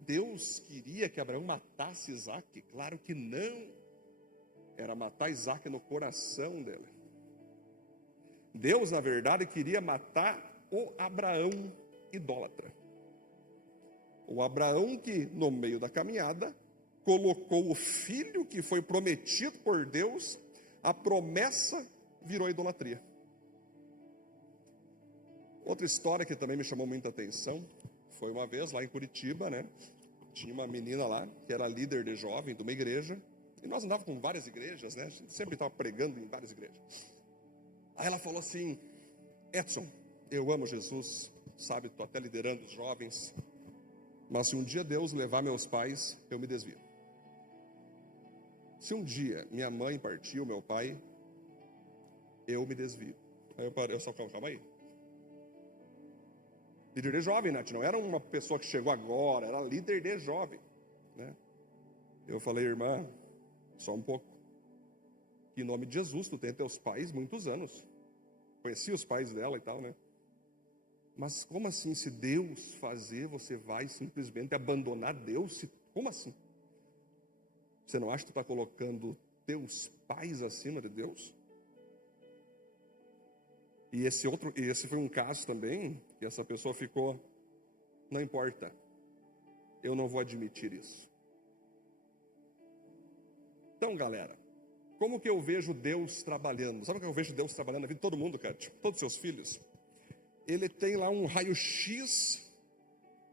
Deus queria que Abraão matasse Isaac? Claro que não. Era matar Isaac no coração dele. Deus, na verdade, queria matar o Abraão idólatra. O Abraão que, no meio da caminhada, colocou o filho que foi prometido por Deus, a promessa virou idolatria. Outra história que também me chamou muita atenção, foi uma vez lá em Curitiba, né? Tinha uma menina lá, que era líder de jovem de uma igreja, e nós andávamos com várias igrejas, né? A gente sempre estava pregando em várias igrejas. Aí ela falou assim: Edson, eu amo Jesus, sabe, estou até liderando os jovens, mas se um dia Deus levar meus pais, eu me desvio. Se um dia minha mãe partiu, meu pai, eu me desvio. Aí eu parei, calma aí. Líder de jovem, Nath, não era uma pessoa que chegou agora, era líder de jovem, né? Eu falei: irmã, só um pouco. Que em nome de Jesus, tu tem teus pais muitos anos. Conheci os pais dela e tal, né? Mas como assim, se Deus fazer, você vai simplesmente abandonar Deus? Como assim? Você não acha que tu está colocando teus pais acima de Deus? E esse foi um caso também, que essa pessoa ficou: não importa, eu não vou admitir isso. Então, galera, como que eu vejo Deus trabalhando? Sabe o que eu vejo Deus trabalhando na vida de todo mundo, cara? Tipo, todos os seus filhos. Ele tem lá um raio-x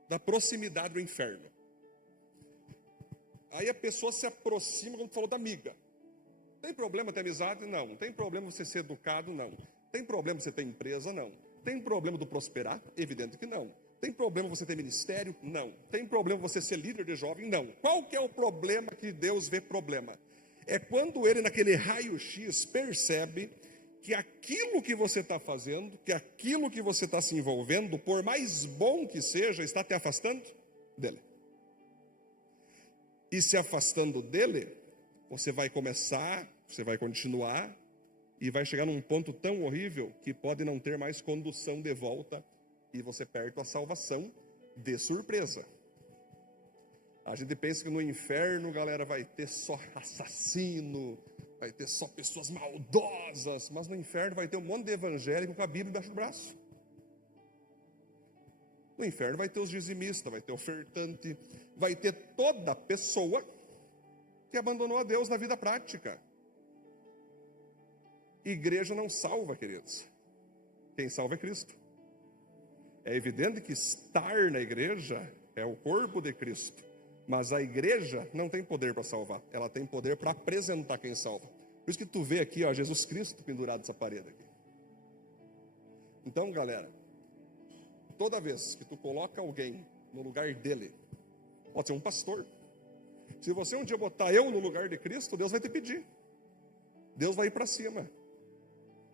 da proximidade do inferno. Aí a pessoa se aproxima, como tu falou, da amiga. Tem problema ter amizade? Não. Tem problema você ser educado? Não. Tem problema você ter empresa? Não. Tem problema do prosperar? Evidente que não. Tem problema você ter ministério? Não. Tem problema você ser líder de jovem? Não. Qual que é o problema que Deus vê problema? É quando ele, naquele raio-x, percebe que aquilo que você está fazendo, que aquilo que você está se envolvendo, por mais bom que seja, está te afastando dele. E se afastando dele, você vai começar, você vai continuar, e vai chegar num ponto tão horrível que pode não ter mais condução de volta, e você perde a salvação de surpresa. A gente pensa que no inferno, galera, vai ter só assassino, vai ter só pessoas maldosas, mas no inferno vai ter um monte de evangélico com a Bíblia embaixo do braço. No inferno vai ter os dizimistas, vai ter ofertante, vai ter toda pessoa que abandonou a Deus na vida prática. Igreja não salva, queridos. Quem salva é Cristo. É evidente que estar na igreja é o corpo de Cristo. Mas a igreja não tem poder para salvar. Ela tem poder para apresentar quem salva. Por isso que tu vê aqui, ó, Jesus Cristo pendurado nessa parede aqui. Então, galera, toda vez que tu coloca alguém no lugar dele, pode ser um pastor. Se você um dia botar eu no lugar de Cristo, Deus vai te pedir. Deus vai ir para cima.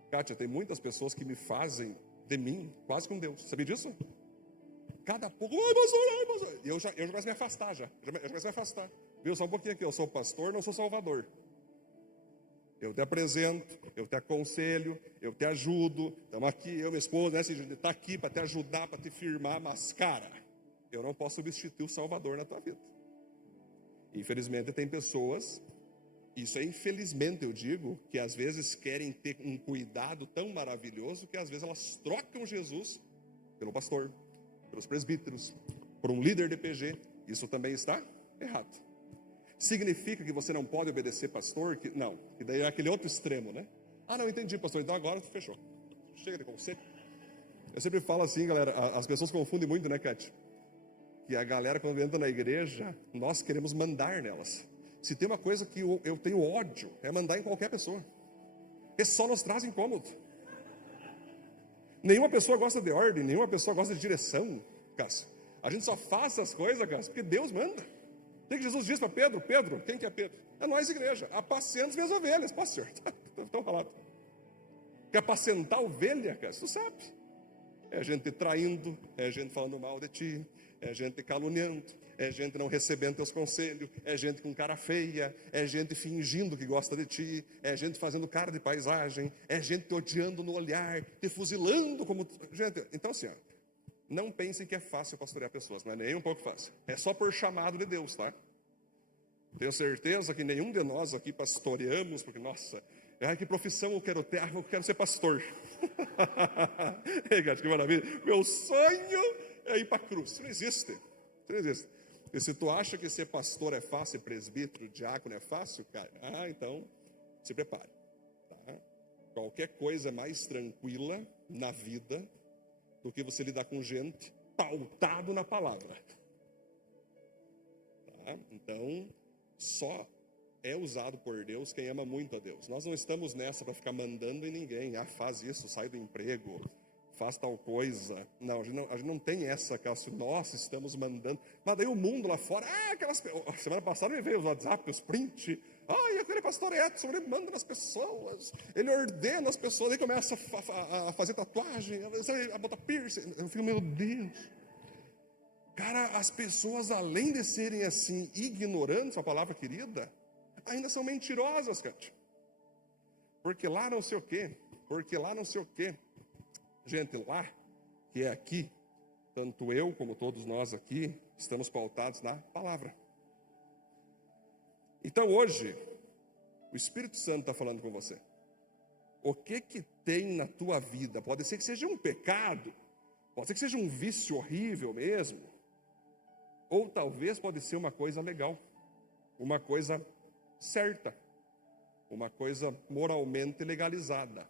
Kátia, tem muitas pessoas que me fazem de mim quase que um Deus. Sabia disso? Cada pouco, pastor. E eu já começo a me afastar já. Eu começo a me afastar. Viu, só um pouquinho aqui, eu sou pastor, não sou salvador. Eu te apresento, eu te aconselho, eu te ajudo. Estamos aqui, eu e minha esposa, né? A gente está aqui para te ajudar, para te firmar, mas, cara, eu não posso substituir o Salvador na tua vida. Infelizmente tem pessoas, isso é infelizmente eu digo, que às vezes querem ter um cuidado tão maravilhoso que às vezes elas trocam Jesus pelo pastor, pelos presbíteros, por um líder de PG. Isso também está errado. Significa que você não pode obedecer pastor? Não, que daí é aquele outro extremo, né? Ah, não, entendi, pastor, então agora fechou. Chega de conselho. Eu sempre falo assim, galera, as pessoas confundem muito, né, Kátia? Que a galera, quando entra na igreja, nós queremos mandar nelas. Se tem uma coisa que eu tenho ódio, é mandar em qualquer pessoa. Porque só nos traz incômodo. Nenhuma pessoa gosta de ordem, nenhuma pessoa gosta de direção, Cássio. A gente só faz essas coisas, Cássio, porque Deus manda. Tem que Jesus diz para Pedro, Pedro, quem que é Pedro? É nós, igreja, apacenta as minhas ovelhas. Pastor, estão falando. Quer apacentar a ovelha, Cássio? Tu sabe. É gente te traindo, é gente falando mal de ti, é gente caluniando, é gente não recebendo teus conselhos, é gente com cara feia, é gente fingindo que gosta de ti, é gente fazendo cara de paisagem, é gente te odiando no olhar, te fuzilando como... Gente, então assim, ó, não pensem que é fácil pastorear pessoas, não é nem um pouco fácil. É só por chamado de Deus, tá? Tenho certeza que nenhum de nós aqui pastoreamos, porque, nossa, que profissão eu quero ter? Eu quero ser pastor. Ei, gato, que maravilha. Meu sonho é ir para a cruz. Isso não existe. Isso não existe. E se tu acha que ser pastor é fácil, presbítero, diácono é fácil, cara, então se prepare. Tá? Qualquer coisa é mais tranquila na vida do que você lidar com gente pautado na palavra. Tá? Então, só é usado por Deus quem ama muito a Deus. Nós não estamos nessa para ficar mandando em ninguém. Faz isso, sai do emprego, faz tal coisa. Não, a gente não tem essa, assim, nós estamos mandando. Mas daí o mundo lá fora, semana passada me veio os WhatsApp, os print. Aquele pastor Edson, ele manda nas pessoas, ele ordena as pessoas, ele começa a fazer tatuagem, a botar piercing. Eu fico, meu Deus. Cara, as pessoas, além de serem assim, ignorantes, a palavra querida, ainda são mentirosas, Cátia. Porque lá não sei o quê, Gente, lá, que é aqui, tanto eu como todos nós aqui, estamos pautados na palavra. Então hoje, o Espírito Santo está falando com você. O que tem na tua vida? Pode ser que seja um pecado, pode ser que seja um vício horrível mesmo, ou talvez pode ser uma coisa legal, uma coisa certa, uma coisa moralmente legalizada,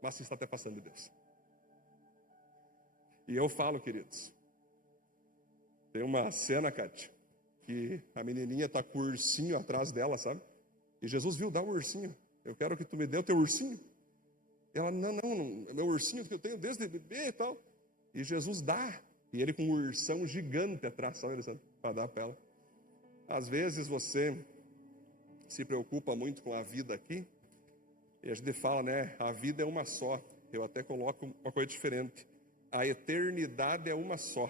mas se está até passando de Deus. E eu falo, queridos, tem uma cena, Cátia, que a menininha está com o ursinho atrás dela, sabe? E Jesus viu, dá o ursinho, eu quero que tu me dê o teu ursinho. E ela, não, meu ursinho que eu tenho desde bebê e tal. E Jesus dá, e ele com um ursão gigante atrás, sabe, para dar para ela. Às vezes você se preocupa muito com a vida aqui, e a gente fala, né, a vida é uma só. Eu até coloco uma coisa diferente. A eternidade é uma só.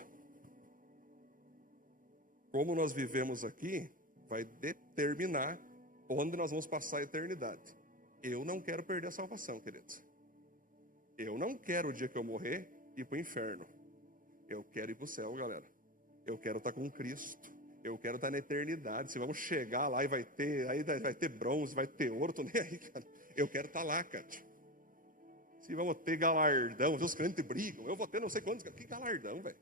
Como nós vivemos aqui, vai determinar onde nós vamos passar a eternidade. Eu não quero perder a salvação, queridos. Eu não quero o dia que eu morrer ir para o inferno. Eu quero ir para o céu, galera. Eu quero estar com Cristo. Eu quero estar na eternidade. Se vamos chegar lá e vai ter bronze, vai ter ouro, tô nem aí, cara. Eu quero estar lá, Cátia. Se vamos ter galardão, os crentes brigam, eu vou ter não sei quantos. Que galardão, velho?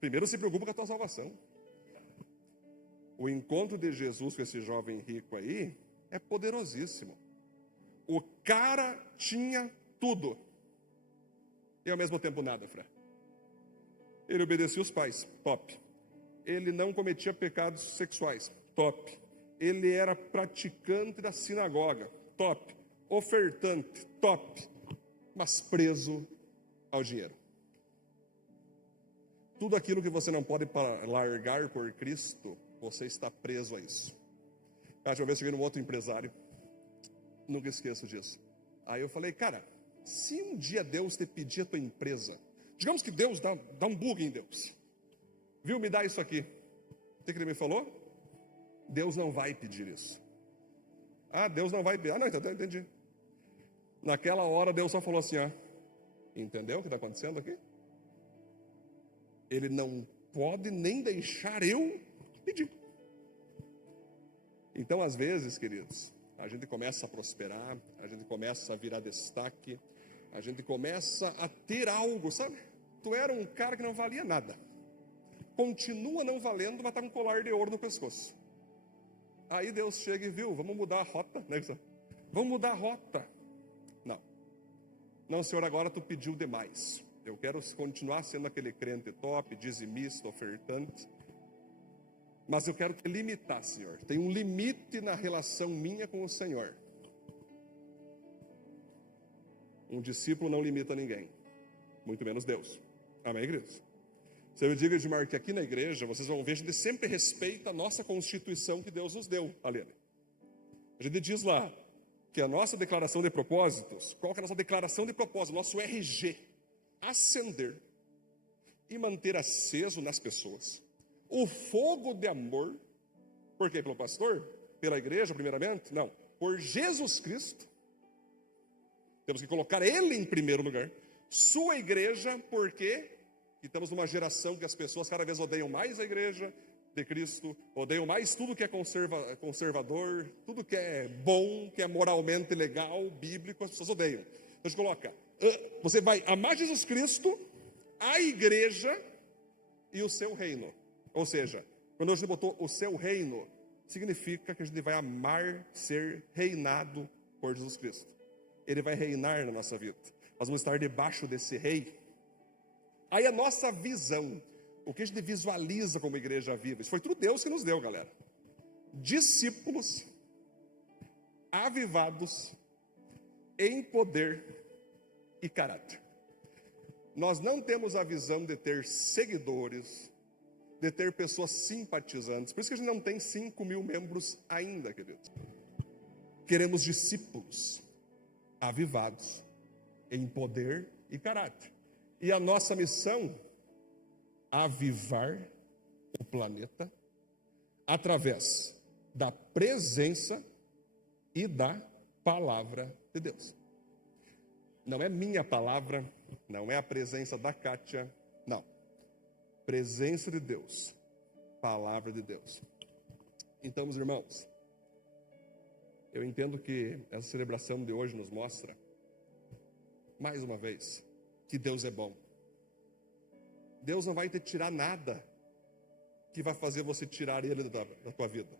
Primeiro se preocupa com a tua salvação. O encontro de Jesus com esse jovem rico aí é poderosíssimo. O cara tinha tudo. E ao mesmo tempo nada, Fran. Ele obedecia os pais, top. Ele não cometia pecados sexuais, top. Ele era praticante da sinagoga, top. Ofertante, top. Mas preso ao dinheiro. Tudo aquilo que você não pode largar por Cristo, você está preso a isso. Uma vez eu cheguei num outro empresário, nunca esqueço disso. Aí eu falei, cara, se um dia Deus te pedir a tua empresa, digamos que Deus dá um bug em Deus, viu, me dá isso aqui. O que ele me falou? Deus não vai pedir isso. Deus não vai pedir. Não, então, entendi. Naquela hora Deus só falou assim, entendeu o que está acontecendo aqui? Ele não pode nem deixar eu pedir. Então, às vezes, queridos, a gente começa a prosperar, a gente começa a virar destaque, a gente começa a ter algo, sabe? Tu era um cara que não valia nada. Continua não valendo, mas tá com um colar de ouro no pescoço. Aí Deus chega e viu, vamos mudar a rota, né? Vamos mudar a rota. Não, Senhor, agora tu pediu demais. Eu quero continuar sendo aquele crente top, dizimista, ofertante. Mas eu quero te limitar, Senhor. Tem um limite na relação minha com o Senhor. Um discípulo não limita ninguém, muito menos Deus. Amém, queridos? Você me diga, Edmar, que aqui na igreja, vocês vão ver, a gente sempre respeita a nossa Constituição que Deus nos deu, Aline. A gente diz lá que a nossa declaração de propósitos, qual que é a nossa declaração de propósito? Nosso RG, ascender. e manter aceso nas pessoas o fogo de amor. Por quê? Pelo pastor? Pela igreja, primeiramente? Não. Por Jesus Cristo. Temos que colocar Ele em primeiro lugar. Sua igreja, porque estamos numa geração que as pessoas cada vez odeiam mais a igreja de Cristo, odeiam mais tudo que é conservador, tudo que é bom, que é moralmente legal, bíblico, as pessoas odeiam. Então a gente coloca, você vai amar Jesus Cristo, a igreja e o seu reino. Ou seja, quando a gente botou o seu reino, significa que a gente vai amar ser reinado por Jesus Cristo. Ele vai reinar na nossa vida. Nós vamos estar debaixo desse rei. Aí a nossa visão, o que a gente visualiza como igreja viva, isso foi tudo Deus que nos deu, galera. Discípulos avivados em poder e caráter. Nós não temos a visão de ter seguidores, de ter pessoas simpatizantes. Por isso que a gente não tem 5.000 membros ainda, queridos. Queremos discípulos avivados em poder e caráter. E a nossa missão, avivar o planeta através da presença e da palavra de Deus. Não é minha palavra, não é a presença da Kátia, não. Presença de Deus, palavra de Deus. Então, meus irmãos, eu entendo que essa celebração de hoje nos mostra, mais uma vez, que Deus é bom. Deus não vai te tirar nada que vai fazer você tirar Ele da tua vida.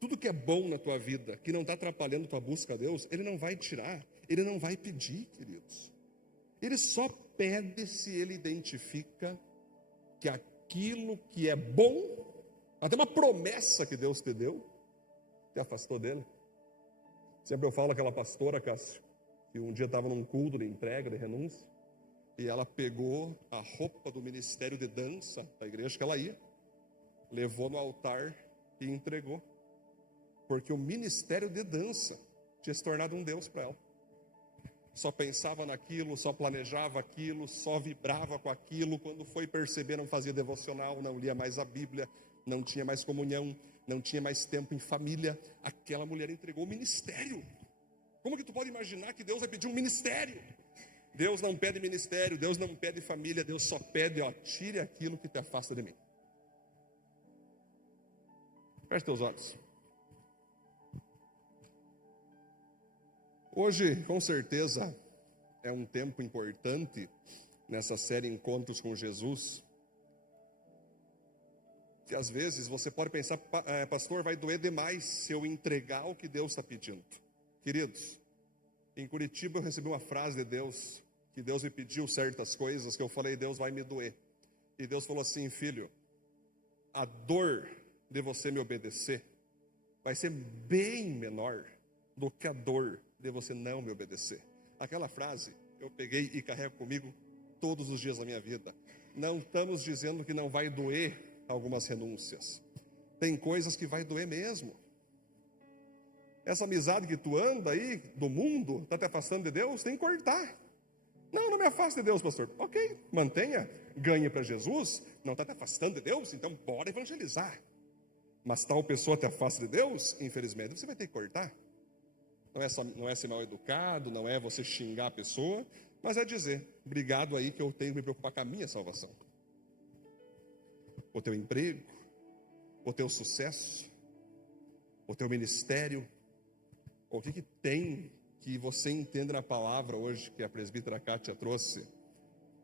Tudo que é bom na tua vida, que não está atrapalhando tua busca a Deus, Ele não vai tirar, Ele não vai pedir, queridos. Ele só pede se Ele identifica que aquilo que é bom, até uma promessa que Deus te deu, te afastou dele. Sempre eu falo aquela pastora, Cássio, que um dia estava num culto de entrega, de renúncia, e ela pegou a roupa do ministério de dança da igreja que ela ia, levou no altar e entregou, porque o ministério de dança tinha se tornado um Deus para ela. Só pensava naquilo, só planejava aquilo, só vibrava com aquilo. Quando foi perceber, não fazia devocional, não lia mais a Bíblia, não tinha mais comunhão, não tinha mais tempo em família. Aquela mulher entregou o ministério. Como que tu pode imaginar que Deus vai pedir um ministério? Deus não pede ministério, Deus não pede família, Deus só pede, tire aquilo que te afasta de mim. Feche teus olhos. Hoje, com certeza, é um tempo importante nessa série Encontros com Jesus. Que às vezes você pode pensar, pastor, vai doer demais se eu entregar o que Deus está pedindo. Queridos, em Curitiba eu recebi uma frase de Deus, que Deus me pediu certas coisas, que eu falei, Deus vai me doer. E Deus falou assim, filho, a dor de você me obedecer vai ser bem menor do que a dor de você não me obedecer. Aquela frase eu peguei e carrego comigo todos os dias da minha vida. Não estamos dizendo que não vai doer algumas renúncias. Tem coisas que vai doer mesmo. Essa amizade que tu anda aí do mundo, está te afastando de Deus, tem que cortar. Não me afaste de Deus, pastor. Ok, mantenha, ganhe para Jesus. Não está te afastando de Deus, então bora evangelizar. Mas tal pessoa te afasta de Deus, infelizmente você vai ter que cortar. Não é ser mal educado, não é você xingar a pessoa, mas é dizer, obrigado aí que eu tenho que me preocupar com a minha salvação. O teu emprego, o teu sucesso, o teu ministério, o que tem que você entende na palavra hoje, que a presbítera Kátia trouxe,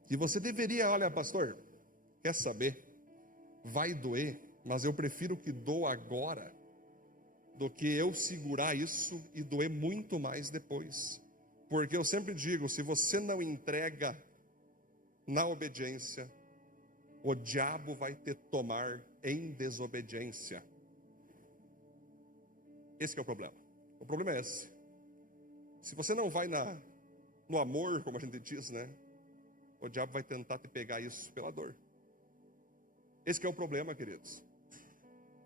que você deveria, olha pastor, quer saber, vai doer, mas eu prefiro que doa agora, do que eu segurar isso e doer muito mais depois. Porque eu sempre digo, se você não entrega na obediência, o diabo vai te tomar em desobediência. Esse que é o problema. O problema é esse. Se você não vai no amor, como a gente diz, né? O diabo vai tentar te pegar isso pela dor. Esse que é o problema, queridos.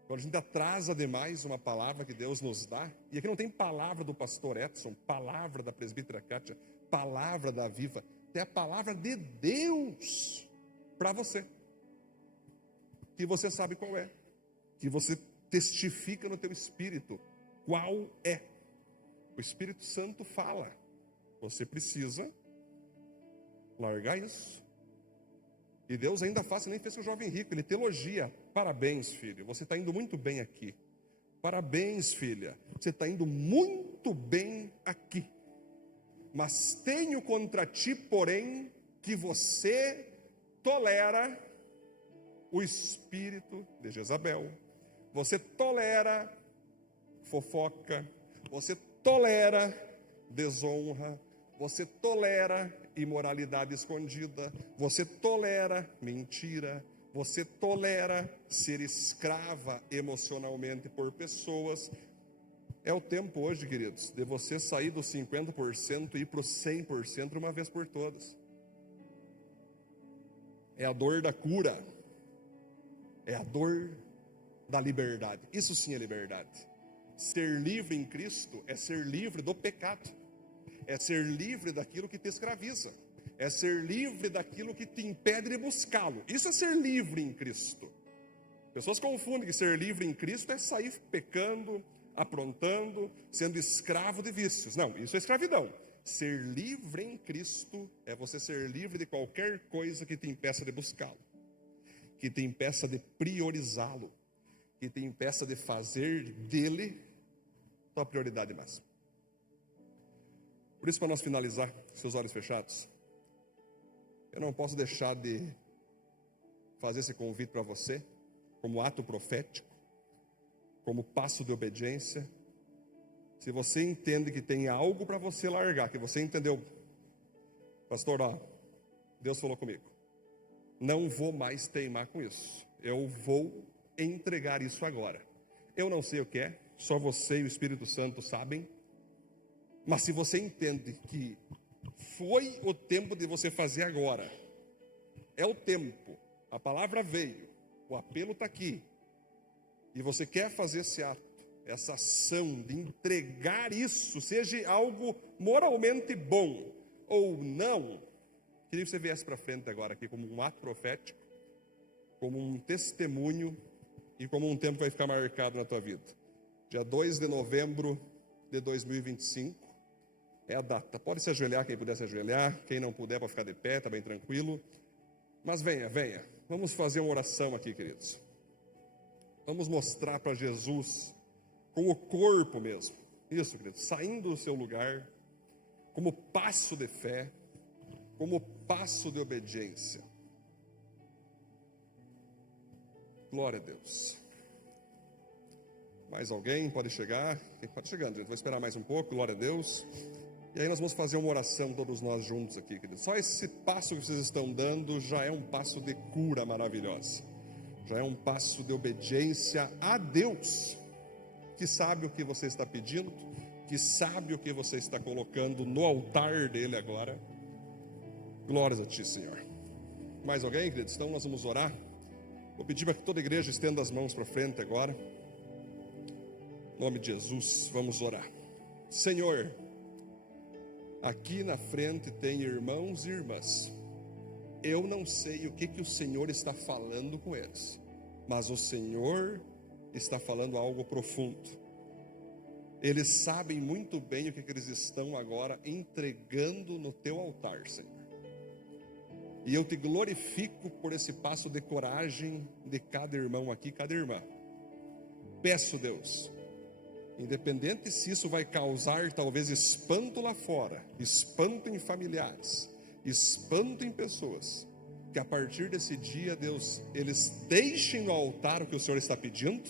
Quando a gente atrasa demais uma palavra que Deus nos dá, e aqui não tem palavra do pastor Edson, palavra da presbítera Kátia, palavra da Viva, tem a palavra de Deus. para você, que você sabe qual é, que você testifica no teu espírito qual é. O Espírito Santo fala, você precisa largar isso. E Deus ainda faz, nem fez com o jovem rico, ele te elogia. Parabéns, filho, você está indo muito bem aqui. Parabéns, filha, você está indo muito bem aqui. Mas tenho contra ti, porém, que você tolera o espírito de Jezabel. Você tolera fofoca, você tolera desonra, você tolera imoralidade escondida, você tolera mentira, você tolera ser escrava emocionalmente por pessoas. É o tempo hoje, queridos, de você sair dos 50% e ir para o 100% uma vez por todas. É a dor da cura, é a dor da liberdade. Isso sim é liberdade. Ser livre em Cristo é ser livre do pecado, é ser livre daquilo que te escraviza, é ser livre daquilo que te impede de buscá-lo. Isso é ser livre em Cristo. Pessoas confundem que ser livre em Cristo é sair pecando, aprontando, sendo escravo de vícios. Não, isso é escravidão. Ser livre em Cristo é você ser livre de qualquer coisa que te impeça de buscá-lo, que te impeça de priorizá-lo, que te impeça de fazer dele tua prioridade máxima. Por isso, para nós finalizar, seus olhos fechados, eu não posso deixar de fazer esse convite para você, como ato profético, como passo de obediência. Se você entende que tem algo para você largar, que você entendeu, pastor, Deus falou comigo, não vou mais teimar com isso, eu vou entregar isso agora. Eu não sei o que é, só você e o Espírito Santo sabem, mas se você entende que foi o tempo de você fazer agora, é o tempo, a palavra veio, o apelo está aqui, e você quer fazer esse ato, essa ação de entregar isso, seja algo moralmente bom ou não, queria que você viesse para frente agora aqui como um ato profético, como um testemunho e como um tempo que vai ficar marcado na tua vida. Dia 2 de novembro de 2025 é a data. Pode se ajoelhar quem puder se ajoelhar, quem não puder para ficar de pé, está bem tranquilo. Mas venha, venha. Vamos fazer uma oração aqui, queridos. Vamos mostrar para Jesus com o corpo mesmo. Isso, queridos, saindo do seu lugar, como passo de fé, como passo de obediência. Glória a Deus. Mais alguém pode chegar? Pode chegando, gente. Vou esperar mais um pouco. Glória a Deus. E aí nós vamos fazer uma oração todos nós juntos aqui, queridos. Só esse passo que vocês estão dando já é um passo de cura maravilhosa. Já é um passo de obediência a Deus, que sabe o que você está pedindo, que sabe o que você está colocando no altar dele agora. Glórias a ti, Senhor. Mais alguém, queridos? Então nós vamos orar. Vou pedir para que toda a igreja estenda as mãos para frente agora. Em nome de Jesus, vamos orar. Senhor, aqui na frente tem irmãos e irmãs. Eu não sei o que o Senhor está falando com eles, mas o Senhor está falando algo profundo. Eles sabem muito bem o que eles estão agora entregando no teu altar, Senhor. E eu te glorifico por esse passo de coragem de cada irmão aqui, cada irmã. Peço, Deus, independente se isso vai causar talvez espanto lá fora, espanto em familiares, espanto em pessoas, que a partir desse dia, Deus, eles deixem no altar o que o Senhor está pedindo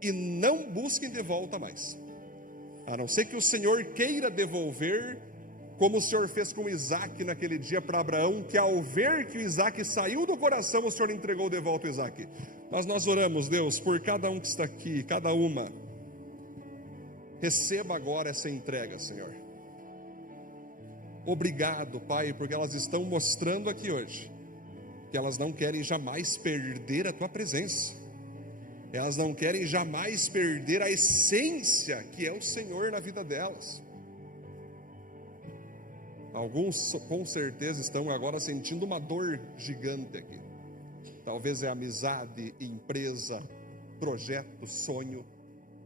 e não busquem de volta mais, a não ser que o Senhor queira devolver, como o Senhor fez com Isaac naquele dia para Abraão, que ao ver que o Isaac saiu do coração, o Senhor entregou de volta o Isaac. Mas nós oramos, Deus, por cada um que está aqui, cada uma. Receba agora essa entrega, Senhor. Obrigado, Pai, porque elas estão mostrando aqui hoje que elas não querem jamais perder a Tua presença. Elas não querem jamais perder a essência que é o Senhor na vida delas. Alguns com certeza estão agora sentindo uma dor gigante aqui. talvez é amizade, empresa, projeto, sonho.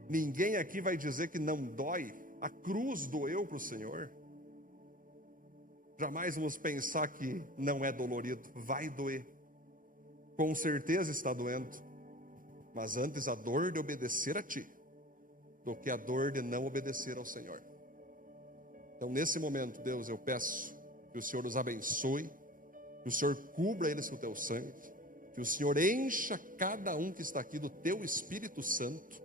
Ninguém aqui vai dizer que não dói. A cruz doeu para o Senhor. Jamais vamos pensar que não é dolorido. Vai doer. Com certeza está doendo. Mas antes a dor de obedecer a Ti, do que a dor de não obedecer ao Senhor. Então nesse momento, Deus, eu peço que o Senhor os abençoe, que o Senhor cubra eles com o Teu sangue, que o Senhor encha cada um que está aqui do Teu Espírito Santo,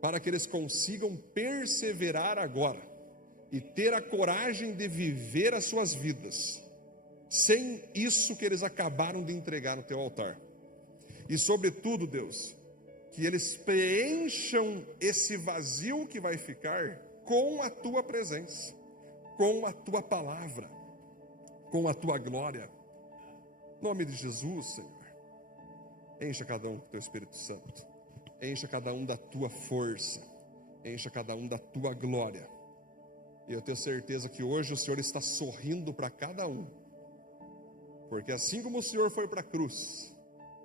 para que eles consigam perseverar agora e ter a coragem de viver as suas vidas sem isso que eles acabaram de entregar no Teu altar. E sobretudo, Deus, que eles preencham esse vazio que vai ficar com a Tua presença, com a Tua palavra, com a Tua glória. Em nome de Jesus, Senhor, encha cada um com o Teu Espírito Santo, encha cada um da Tua força, encha cada um da Tua glória. E eu tenho certeza que hoje o Senhor está sorrindo para cada um, porque assim como o Senhor foi para a cruz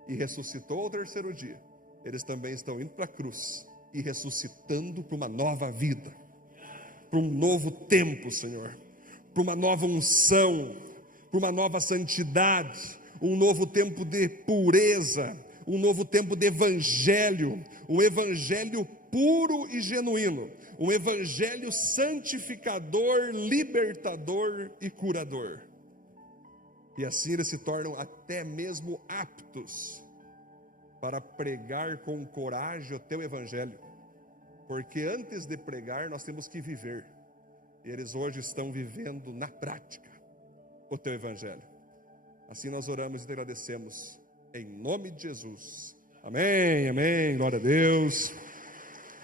e ressuscitou ao terceiro dia, eles também estão indo para a cruz e ressuscitando para uma nova vida, para um novo tempo, Senhor, para uma nova unção, para uma nova santidade, um novo tempo de pureza, um novo tempo de evangelho, um evangelho puro e genuíno, um evangelho santificador, libertador e curador. E assim eles se tornam até mesmo aptos para pregar com coragem o Teu evangelho, porque antes de pregar nós temos que viver, e eles hoje estão vivendo na prática o Teu evangelho. Assim nós oramos e te agradecemos, em nome de Jesus, amém, amém, glória a Deus.